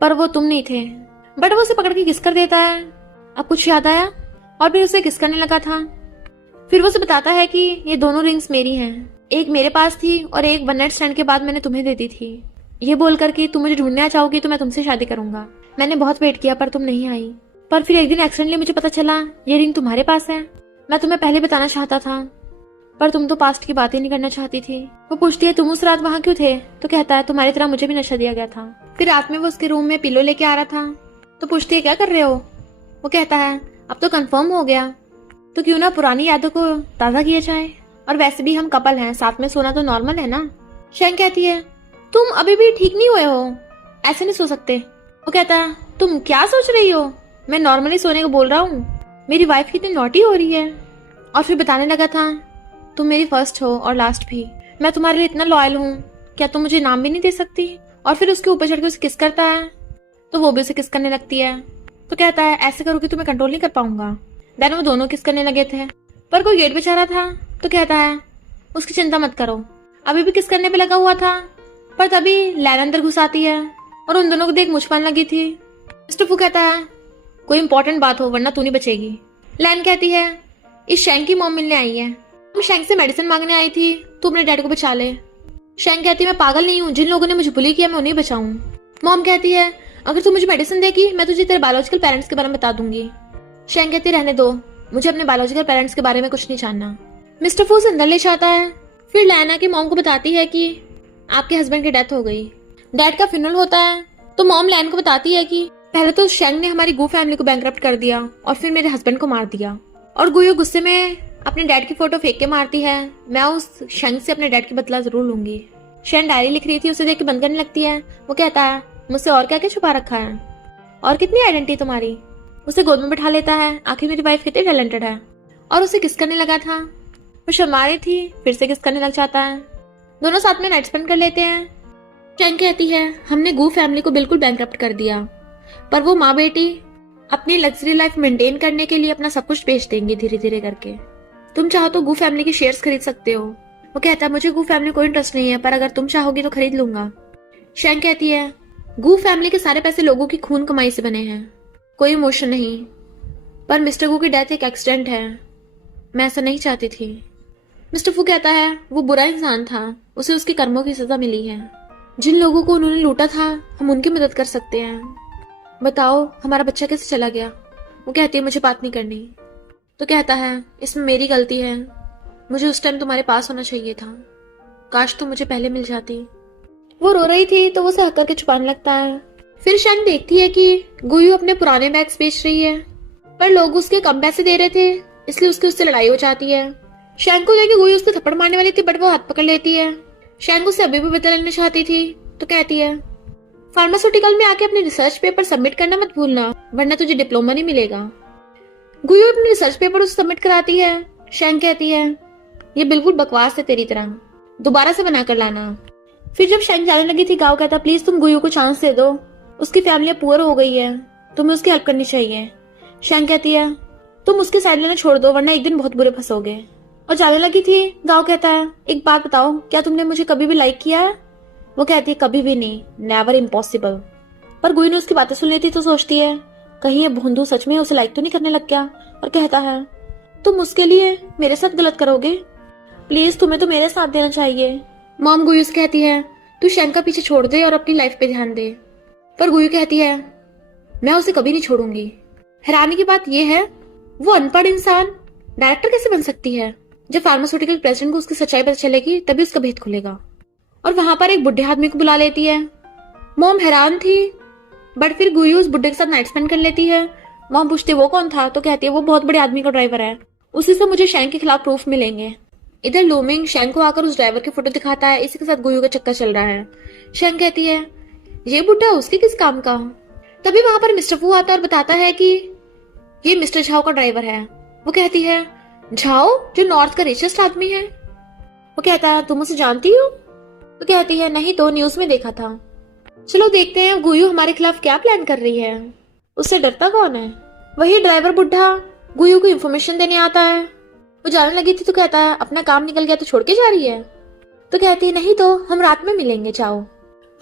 पर वो तुम नहीं थे। बट वो उसे पकड़ के किस कर देता है। अब कुछ याद आया और फिर उसे किस करने लगा था। फिर वो उसे बताता है कि ये दोनों रिंग्स मेरी हैं, एक मेरे पास थी और एक वन नाइट स्टैंड के बाद मैंने तुम्हें दे दी थी। ये बोलकर कि तुम मुझे ढूंढना चाहोगी तो मैं तुमसे शादी करूंगा। मैंने बहुत वेट किया पर तुम नहीं आई, पर फिर एक दिन एक्सीडेंटली मुझे पता चला ये रिंग तुम्हारे पास है। मैं तुम्हें पहले बताना चाहता था पर तुम तो पास्ट की बातें नहीं करना चाहती थी। वो पूछती है तुम उस रात वहाँ क्यों थे, तो कहता है तुम्हारी तरह मुझे भी नशा दिया गया था। फिर रात में वो उसके रूम में पिलो लेके आ रहा था तो पूछती है क्या कर रहे हो। वो कहता है अब तो कंफर्म हो गया तो क्यों ना पुरानी यादों को ताजा किया जाए, और वैसे भी हम कपल हैं, साथ में सोना तो नॉर्मल है ना। शेंग कहती है तुम अभी भी ठीक नहीं हुए हो, ऐसे नहीं सो सकते। वो कहता है तुम क्या सोच रही हो, मैं नॉर्मली सोने को बोल रहा हूँ, मेरी वाइफ कितनी नॉटी हो रही है। और फिर बताने लगा था तुम मेरी फर्स्ट हो और लास्ट भी, मैं तुम्हारे लिए इतना लॉयल हूँ, क्या तुम मुझे नाम भी नहीं दे सकती। और फिर उसके ऊपर चढ़ के उसे किस करता है तो वो भी उसे किस करने लगती है। तो कहता है ऐसे करोगे तो मैं कंट्रोल नहीं कर पाऊंगा। देन वो दोनों किस करने लगे थे, पर कोई गेट बचा रहा था तो कहता है उसकी चिंता मत करो, अभी भी किस करने पे लगा हुआ था। पर तभी लैन अंदर घुस आती है और उन दोनों को देख मुझपान लगी थी। मिस्टर फू कहता है कोई इंपॉर्टेंट बात हो वरना तू नहीं बचेगी। लैन कहती है इस शेंग की मॉम मिलने आई है, मैं शेंग से मेडिसिन मांगने आई थी, तू अपने डैड को बचा ले। शेंग कहती है मैं पागल नहीं हूँ, जिन लोगों ने मुझे बुली किया मैं उन्हें बचाऊं। मॉम कहती है अगर तू मुझे मेडिसिन देगी मैं तुझे तेरे बायोलॉजिकल पेरेंट्स के बारे में बता दूंगी। शेंग कहती रहने दो, मुझे अपने बायोलॉजिकल पेरेंट्स के बारे में कुछ नहीं जानना। मिस्टर फू से अंदर ले जाता है। फिर लैना की मॉम को बताती है कि आपके हस्बैंड की डेथ हो गई। डैड का फ्यूनरल होता है तो मॉम लैन को बताती है कि पहले तो शेंग ने हमारी गू फैमिली को बैंकरप्ट कर दिया और फिर मेरे हस्बैंड को मार दिया, और गुयू गुस्से में अपने डैड की फोटो फेंक के मारती है। मैं उस शेंग से अपने डैड की बदला जरूर लूंगी। शेंग डायरी लिख रही थी, उसे देख के बंद करने लगती है। वो कहता है मुझसे और क्या क्या छुपा रखा है, और कितनी आइडेंटिटी तुम्हारी। उसे गोद में बिठा लेता है, आखिर मेरी वाइफ कितनी टैलेंटेड है। और उसे किस करने लगा था, वो शर्मा रही थी, फिर से किस करने लग जाता है। दोनों साथ में नाइट स्पेंड कर लेते हैं। शेंग कहती है हमने गू फैमिली को बिल्कुल बैंकरप्ट कर दिया, पर वो माँ बेटी अपनी लग्जरी लाइफ मेंटेन करने के लिए अपना सब कुछ बेच देंगे धीरे धीरे करके। तुम चाहो तो गू फैमिली के शेयर्स खरीद सकते हो। वो कहता है मुझे गू फैमिली कोई इंटरेस्ट नहीं है, पर अगर तुम चाहोगी तो खरीद लूंगा। शेंग कहती है गू फैमिली के सारे पैसे लोगों की खून कमाई से बने हैं, कोई इमोशन नहीं, पर मिस्टर गू की डेथ एक एक्सीडेंट है, मैं ऐसा नहीं चाहती थी। मिस्टर फू कहता है वो बुरा इंसान था, उसे उसके कर्मों की सजा मिली है। जिन लोगों को उन्होंने लूटा था हम उनकी मदद कर सकते हैं। बताओ हमारा बच्चा कैसे चला गया। वो कहती है मुझे बात नहीं करनी। तो कहता है इसमें मेरी गलती है, मुझे उस टाइम तुम्हारे पास होना चाहिए था, काश तुम मुझे पहले मिल जाती। वो रो रही थी तो वो उसे हक करके छुपाने लगता है। फिर शेंग देखती है कि गुयू अपने पुराने बैग्स बेच रही है, पर लोग उसके कम पैसे दे रहे थे, इसलिए उससे लड़ाई हो जाती है। शेंग को देखकर गुयू उसको थप्पड़ मारने वाली थी, बट वो हाथ पकड़ लेती है। शेंग उसे अभी भी बदला लेना चाहती थी तो कहती है फार्मास्यूटिकल में आके अपने रिसर्च पेपर सबमिट करना मत भूलना, वरना तुझे डिप्लोमा नहीं मिलेगा। गुयू अपने रिसर्च पेपर उसे सबमिट कराती है। शेंग कहती है ये बिल्कुल बकवास है तेरी तरह, दोबारा से बना कर लाना। फिर जब शेंग जाने लगी थी गाँव कहता प्लीज तुम गुयू को चांस दे दो, उसकी फैमिली पुअर हो गई है, तुम्हें उसकी हेल्प करनी चाहिए। शेंग कहती है तुम उसकी साइड लेना छोड़ दो वरना एक दिन बहुत बुरे फंसोगे। और जाने लगी थी। गाँव कहता है एक बात बताओ, क्या तुमने मुझे कभी भी लाइक किया है। वो कहती है कभी भी नहीं, नेवर, इम्पॉसिबल। पर गुयू ने उसकी बातें सुन ली थी तो सोचती है कहीं ये भोंदू सच में उसे लाइक तो नहीं करने लग गया, और कहता है तुम उसके लिए मेरे साथ गलत करोगे, प्लीज तुम्हें तो मेरे साथ देना चाहिए। मॉम गुयू से कहती है तू शेंग का पीछे छोड़ दे और अपनी लाइफ पे ध्यान दे, पर गुयू कहती है मैं उसे कभी नहीं छोड़ूंगी। हैरानी की बात यह है वो अनपढ़ इंसान डायरेक्टर कैसे बन सकती है। जब फार्मास्यूटिकल प्रेसिडेंट को उसकी सच्चाई पता चलेगी तभी उसका भेद खुलेगा। और वहां पर एक बुढ़े आदमी को बुला लेती है। मॉम हैरान थी, बट फिर गुयू उस बुढ़े के साथ नाइट स्पेंड कर लेती है। मॉम पूछती है वो कौन था, तो कहती है वो बहुत बड़े आदमी का ड्राइवर है, उसी से मुझे शेंग के खिलाफ प्रूफ मिलेंगे। इधर लूमिंग शेंग को आकर उस ड्राइवर की फोटो दिखाता है, इसी के साथ गुयू का चक्कर चल रहा है। शेंग कहती है ये बुढ़ा उसके किस काम का। तभी वहां पर मिस्टर फू आता है और बताता है कि ये मिस्टर झाओ का ड्राइवर है। वो कहती है झाओ जो नॉर्थ का रिचेस्ट आदमी है। वो कहता है तुम उसे जानती हो? तो कहती है नहीं तो नियूज में देखा था। चलो देखते हैं गुयू हमारे खिलाफ क्या प्लान कर रही है। उससे डरता कौन है? वही ड्राइवर बुढ़ा गुयू को इन्फॉर्मेशन देने आता है। वो जाने लगी थी तो कहता है अपना काम निकल गया तो छोड़ के जा रही है। तो कहती है नहीं तो हम रात में मिलेंगे जाओ।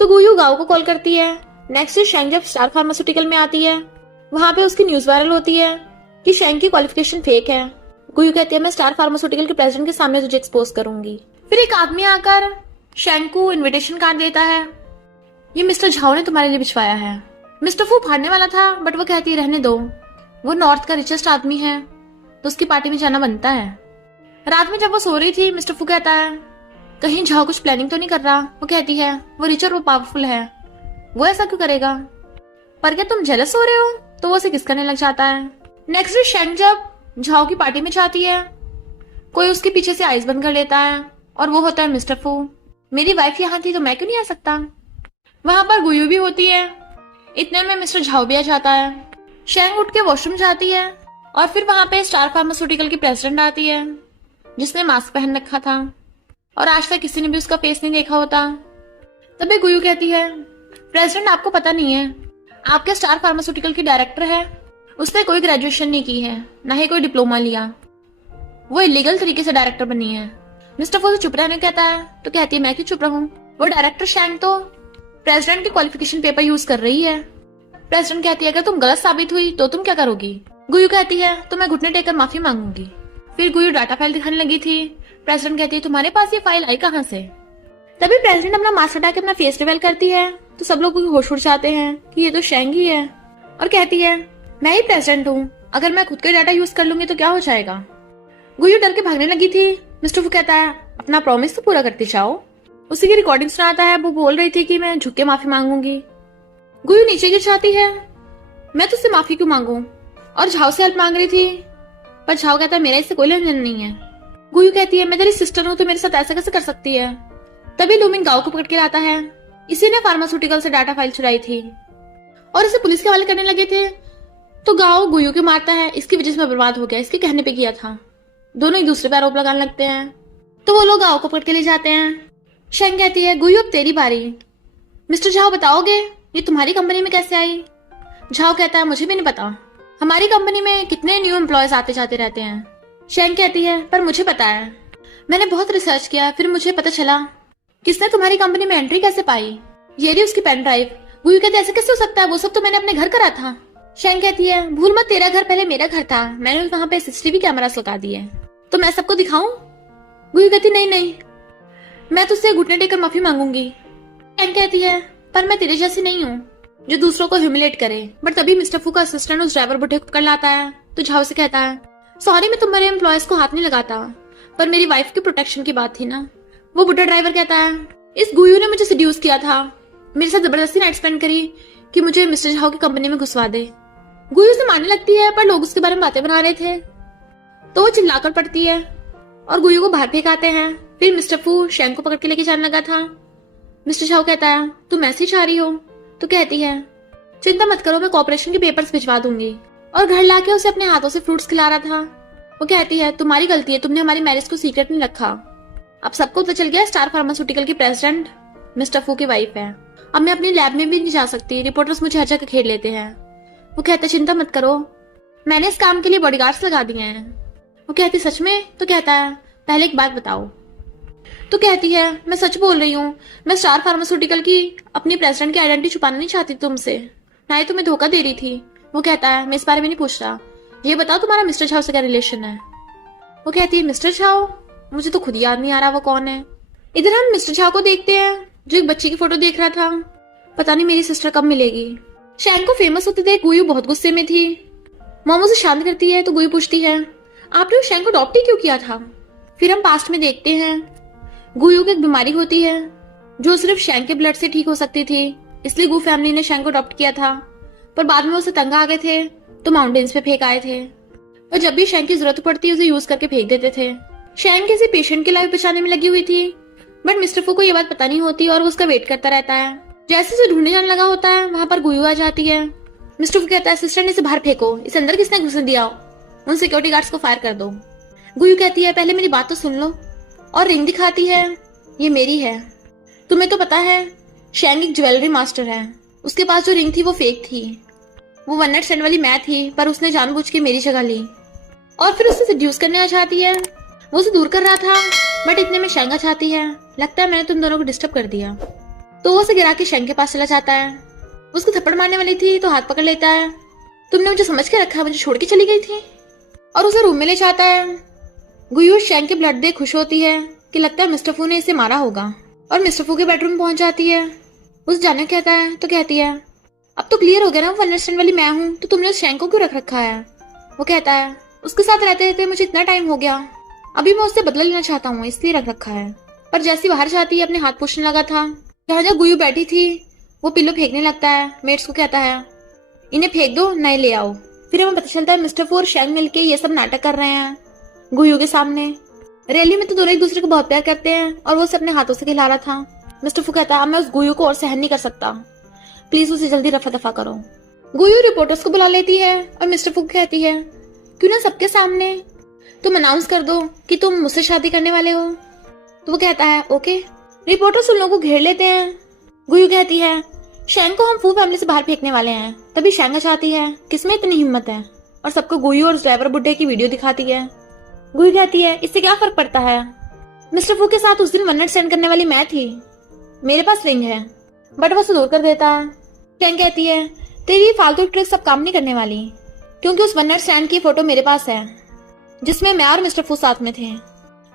तो गुयू गाँव को कॉल करती है। नेक्स्ट डे शेंग जब स्टार फार्मास्यूटिकल में आती है वहां पे उसकी न्यूज वायरल होती है कि शेंग की क्वालिफिकेशन फेक है। गुयू कहती है मैं स्टार फार्मास्यूटिकल के प्रेसिडेंट के सामने तुझे एक्सपोज करूंगी। फिर एक आदमी आकर शेंग को इनविटेशन कार्ड देता है। ये मिस्टर झाओ ने तुम्हारे लिए भिजवाया है। मिस्टर फू फाड़ने वाला था बट वो कहती है रहने दो, वो नॉर्थ का रिचेस्ट आदमी है तो उसकी पार्टी में जाना बनता है। रात में जब वो सो रही थी मिस्टर फू कहता है कहीं झाओ कुछ प्लानिंग तो नहीं कर रहा। वो कहती है वो रिच और वो पावरफुल है, वो ऐसा क्यों करेगा? पर क्या तुम जेलस हो रहे हो? तो वो उसे किस करने लग जाता है। नेक्स्ट डे शेंग जब झाओ की पार्टी में जाती है कोई उसके पीछे से आइस बंद कर लेता है और वो होता है मिस्टर फू। मेरी वाइफ यहाँ थी तो मैं क्यों नहीं आ सकता? वहां पर गुयू भी होती है। इतने में मिस्टर झाओ भी आ जाता है। शेंग उठ के वॉशरूम जाती है और फिर वहां पे स्टार फार्मास्यूटिकल की प्रेसिडेंट आती है जिसने मास्क पहन रखा था और आज तक किसी ने भी उसका फेस नहीं देखा होता। तभी गुयू कहती है प्रेसिडेंट आपको पता नहीं है आपके स्टार फार्मास्यूटिकल की डायरेक्टर है, उसने कोई ग्रेजुएशन नहीं की है ना ही कोई डिप्लोमा लिया, वो इलीगल तरीके से डायरेक्टर बनी है। मिस्टर फू चुप रहने कहता है तो कहती है मैं क्यों चुप रहूं, वो डायरेक्टर शेंग तो प्रेसिडेंट की क्वालिफिकेशन पेपर यूज कर रही है। प्रेसिडेंट कहती है अगर तुम गलत साबित हुई तो तुम क्या करोगी? गुयू कहती है तो मैं घुटने टेकर माफी मांगूंगी। फिर गुयू डाटा फाइल दिखाने लगी थी। प्रेसिडेंट कहती है तुम्हारे पास ये फाइल आई कहाँ से? तभी प्रेसिडेंट अपना मास्क हटा के अपना फेस रिवील करती है तो सब लोग होश उड़ जाते हैं कि ये तो शेंग ही है और कहती है मैं ही प्रेसिडेंट हूँ, अगर मैं खुद का डाटा यूज कर लूंगी तो क्या हो जाएगा? गुयू डर के भागने लगी थी। मिस्टर फू कहता है अपना प्रॉमिस तो पूरा करती जाओ। उसी की रिकॉर्डिंग सुनाता है। वो बोल रही थी कि मैं झुक के माफी मांगूंगी। गुयू नीचे गिर जाती है। मैं तुझसे माफी क्यों मांगू? और झाओ से हेल्प मांग रही थी पर झाओ कहता है मेरा इससे कोई लेना देना नहीं है। गुयू कहती है मैं तेरी सिस्टर हूँ तो मेरे साथ ऐसा कैसे कर सकती है? तभी लूमिंग गाँव को पकड़ के लाता है। इसी ने फार्मास्यूटिकल से डाटा फाइल चुराई थी और इसे पुलिस के हवाले करने लगे थे। तो गाँव गुयू के मारता है इसकी वजह से मैं बर्बाद हो गया, इसके कहने पे किया था। दोनों एक दूसरे पर आरोप लगाने लगते हैं तो वो लोग गाँव को पकड़ के ले जाते हैं। शेंग कहती है गुयू अब तेरी बारी। मिस्टर झाओ बताओगे ये तुम्हारी कंपनी में कैसे आई? झाओ कहता है मुझे भी नहीं पता, हमारी कंपनी में कितने न्यू एम्प्लॉयज आते जाते रहते हैं। शेंग कहती है पर मुझे पता है, मैंने बहुत रिसर्च किया फिर मुझे पता चला किसने तुम्हारी कंपनी में एंट्री कैसे पाई। ये रही उसकी पेन ड्राइव। गुयू कहते ऐसे कैसे हो सकता है, वो सब तो मैंने अपने घर करा था। शेंग कहती है भूल मत तेरा घर पहले मेरा घर था, मैंने वहां पे सीसीटीवी कैमरास लगा दिए तो मैं सबको दिखाऊं? गुयू कहती नहीं नहीं मैं तुझसे घुटने टेकर माफी मांगूंगी। शेंग कहती है पर मैं तेरे जैसी नहीं हूँ जो दूसरों को ह्यूमिलेट करे। बट तभी मिस्टर फू का असिस्टेंट उस ड्राइवर बुढ़े को पकड़ लाता है तो झाओ से कहता है सॉरी मैं तुम्हारे एम्प्लॉयज को हाथ नहीं लगाता पर मेरी वाइफ की प्रोटेक्शन की बात थी ना। वो बुढ़ा ड्राइवर कहता है इस गुयू ने मुझे सेड्यूस किया था, मेरे साथ जबरदस्ती नाइट स्पेंड करी कि मुझे मिस्टर झाओ की कंपनी में घुसवा दे। गुयू से मारने लगती है पर लोग उसके बारे में बातें बना रहे थे तो वो चिल्लाकर पड़ती है और गुयू को बाहर फेंक आते हैं। फिर मिस्टर फू शेंग को पकड़ के लेके जाने लगा था। मिस्टर झाओ कहता है तुम मैसेज आ रही हो? तो कहती है चिंता मत करो मैं कॉर्पोरेशन के पेपर्स भिजवा दूंगी और घर लाके उसे अपने हाथों से फ्रूट्स खिला रहा था। वो कहती है तुम्हारी गलती है, तुमने हमारी मैरिज को सीक्रेट नहीं रखा। अब सबको पता चल गया स्टार फार्मास्यूटिकल की प्रेसिडेंट मिस्टर फू की वाइफ है। अब मैं अपनी लैब में भी नहीं जा सकती, रिपोर्टर्स मुझे हर जगह घेर लेते हैं। वो कहते चिंता मत करो मैंने इस काम के लिए बॉडीगार्ड्स लगा दिए हैं। वो कहती सच में? तो कहता है पहले एक बात बताओ। तो कहती है मैं सच बोल रही हूँ, मैं स्टार फार्मास्यूटिकल की अपनी प्रेसिडेंट की आइडेंटिटी छुपाना नहीं चाहती तुमसे, ना ही तुम्हें धोखा दे रही थी। वो कहता है मैं इस बारे में नहीं पूछ रहा, ये बताओ तुम्हारा मिस्टर झाओ से क्या रिलेशन है? वो कहती है मिस्टर झाओ? मुझे तो खुद याद नहीं आ रहा वो कौन है। इधर हम मिस्टर झाओ को देखते हैं जो एक बच्चे की फोटो देख रहा था। पता नहीं मेरी सिस्टर कब मिलेगी। शेंग को फेमस होते देख गुयू बहुत गुस्से में थी। मॉम उसे शांत करती है तो गुयू पूछती है आपने उस शेंग को अडॉप्ट ही क्यों किया था? फिर हम पास्ट में देखते हैं गुयू को एक बीमारी होती है जो सिर्फ शेंग के ब्लड से ठीक हो सकती थी, इसलिए गू फैमिली ने शेंग को अडॉप्ट किया था। पर बाद में उसे तंग आ गए थे तो माउंटेन्स पे फेंक आए थे और जब भी शेंग की जरूरत पड़ती उसे यूज करके फेंक देते थे। शेंग किसी पेशेंट की लाइफ बचाने में लगी हुई थी बट मिस्टर फू को ये बात पता नहीं होती और वो उसका वेट करता रहता है। जैसे उसे ढूंढने जाने लगा होता है वहां पर गुयू आ जाती है। मिस्टर फू कहता है असिस्टेंट इसे बाहर फेंको, इसे अंदर किसने घुसने दिया? उन सिक्योरिटी गार्ड्स को फायर कर दो। गुयू कहती है पहले मेरी बात तो सुन लो, और रिंग दिखाती है, ये मेरी है। तुम्हें तो पता है शैंग एक ज्वेलरी मास्टर है, उसके पास जो रिंग थी वो फेक थी, वो वन नाइट स्टैंड वाली मैं थी, पर उसने जानबूझ के मेरी जगह ली और फिर उसे सेड्यूस करने आ जाती है। वो उसे दूर कर रहा था बट इतने में शैंग आ जाती है। लगता है मैंने तुम दोनों को डिस्टर्ब कर दिया, तो वो उसे गिरा के शैंग के पास चला जाता है। वो उसको थप्पड़ मारने वाली थी तो हाथ पकड़ लेता है, तुमने मुझे समझ के रखा है, मुझे छोड़ के चली गई थी, और उसे रूम में ले जाता है। गुयू शैंग के ब्लड देख खुश होती है कि लगता है मिस्टर फू ने इसे मारा होगा, और मिस्टर फू के बेडरूम में पहुंच जाती है। उस जाने कहता है तो कहती है अब तो क्लियर हो गया ना वो अंडरस्टैंड वाली मैं हूँ, तो तुमने उस शैंग को क्यों रख रखा है। वो कहता है उसके साथ रहते रहते मुझे इतना टाइम हो गया, अभी मैं उससे बदला लेना चाहता हूँ इसलिए रख रखा है। पर जैसी बाहर जाती है अपने हाथ पूछने लगा था, जहाँ जहाँ गुयू बैठी थी वो पिल्लो फेंकने लगता है। मेट्स को कहता है इन्हें फेंक दो, नए ले आओ। फिर हमें पता चलता है मिस्टर फू और शैंग मिलके ये सब नाटक कर रहे हैं गुयू के सामने। रैली में तो दोनों एक दूसरे को बहुत प्यार करते हैं और वो उसे अपने हाथों से खिला रहा था। मिस्टर फू कहता है मैं उस गुयू को और सहन नहीं कर सकता, प्लीज उसे जल्दी रफा दफा करो। गुयू रिपोर्टर्स को बुला लेती है और मिस्टर फू कहती है क्यों ना सबके सामने तुम अनाउंस कर दो कि तुम मुझसे शादी करने वाले हो। तो वो कहता है ओके। रिपोर्टर्स उन लोगों को घेर लेते हैं। गुयू कहती है शैंग को हम फू फैमिली से बाहर फेंकने वाले हैं। तभी शैंग चाहती है किसमें इतनी हिम्मत है, और सबको गुयू और ड्राइवर बुड्ढे की वीडियो दिखाती है। गुयू कहती है इससे क्या फर्क पड़ता है, मिस्टर फू के साथ उस दिन वन नाइट स्टैंड करने वाली मैं थी, मेरे पास रिंग है। बट वो उसे दूर कर देता है। शैंग कहती है तेरी फालतू ट्रिक सब काम नहीं करने वाली, क्योंकि उस वन नाइट स्टैंड की फोटो मेरे पास है जिसमें मैं और मिस्टर फू साथ में थे।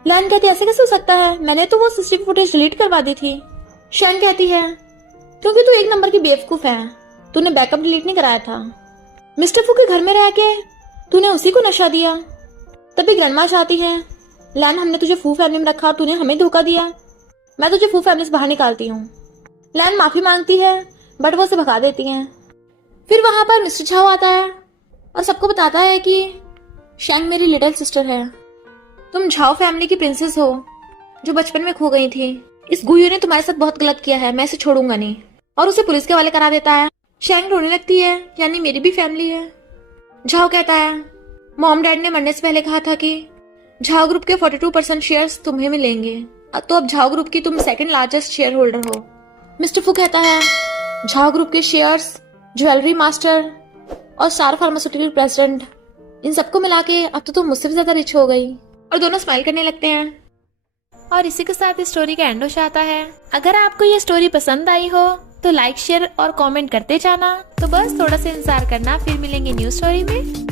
लैन कहती है ऐसे कैसे हो सकता है, मैंने तो वो सीसीटीवी फुटेज डिलीट करवा दी थी। शैंग कहती है क्योंकि तू एक नंबर की बेवकूफ है, तूने बैकअप डिलीट नहीं कराया था। मिस्टर फू के घर में रह के तूने उसी को नशा दिया। तभी ग्रैंडमा चाहती है लैन हमने तुझे फू फैमिली में रखा और तूने हमें धोखा दिया, मैं तुझे फू फैमिली से बाहर निकालती हूँ। लैन माफी मांगती है बट वो उसे भगा देती हैं। फिर वहां पर मिस्टर झाओ आता है और सबको बताता है कि शैंग मेरी लिटिल सिस्टर है, तुम झाओ फैमिली की प्रिंसेस हो जो बचपन में खो गई थी। इस गुयू ने तुम्हारे साथ बहुत गलत किया है, मैं इसे छोड़ूंगा नहीं, और उसे पुलिस के हवाले करा देता है। शैंग रोने लगती है यानी मेरी भी फैमिली है। झाओ कहता है मॉम डैड ने मरने से पहले कहा था कि झाओ ग्रुप के 42% शेयर्स तुम्हें मिलेंगे, तो अब झाओ ग्रुप की तुम सेकंड लार्जेस्ट शेयर होल्डर हो। मिस्टर फू कहता है झाओ ग्रुप के शेयर्स, ज्वेलरी मास्टर और स्टार फार्मास्यूटिकल प्रेसिडेंट, इन सबको मिला के अब तो तुम मुझसे भी ज्यादा रिच हो गई। और दोनों स्माइल करने लगते हैं। और इसी के साथ इस स्टोरी का एंड हो जाता है। अगर आपको ये स्टोरी पसंद आई हो तो लाइक शेयर और कमेंट करते जाना। तो बस थोड़ा सा इंतजार करना, फिर मिलेंगे न्यू स्टोरी में।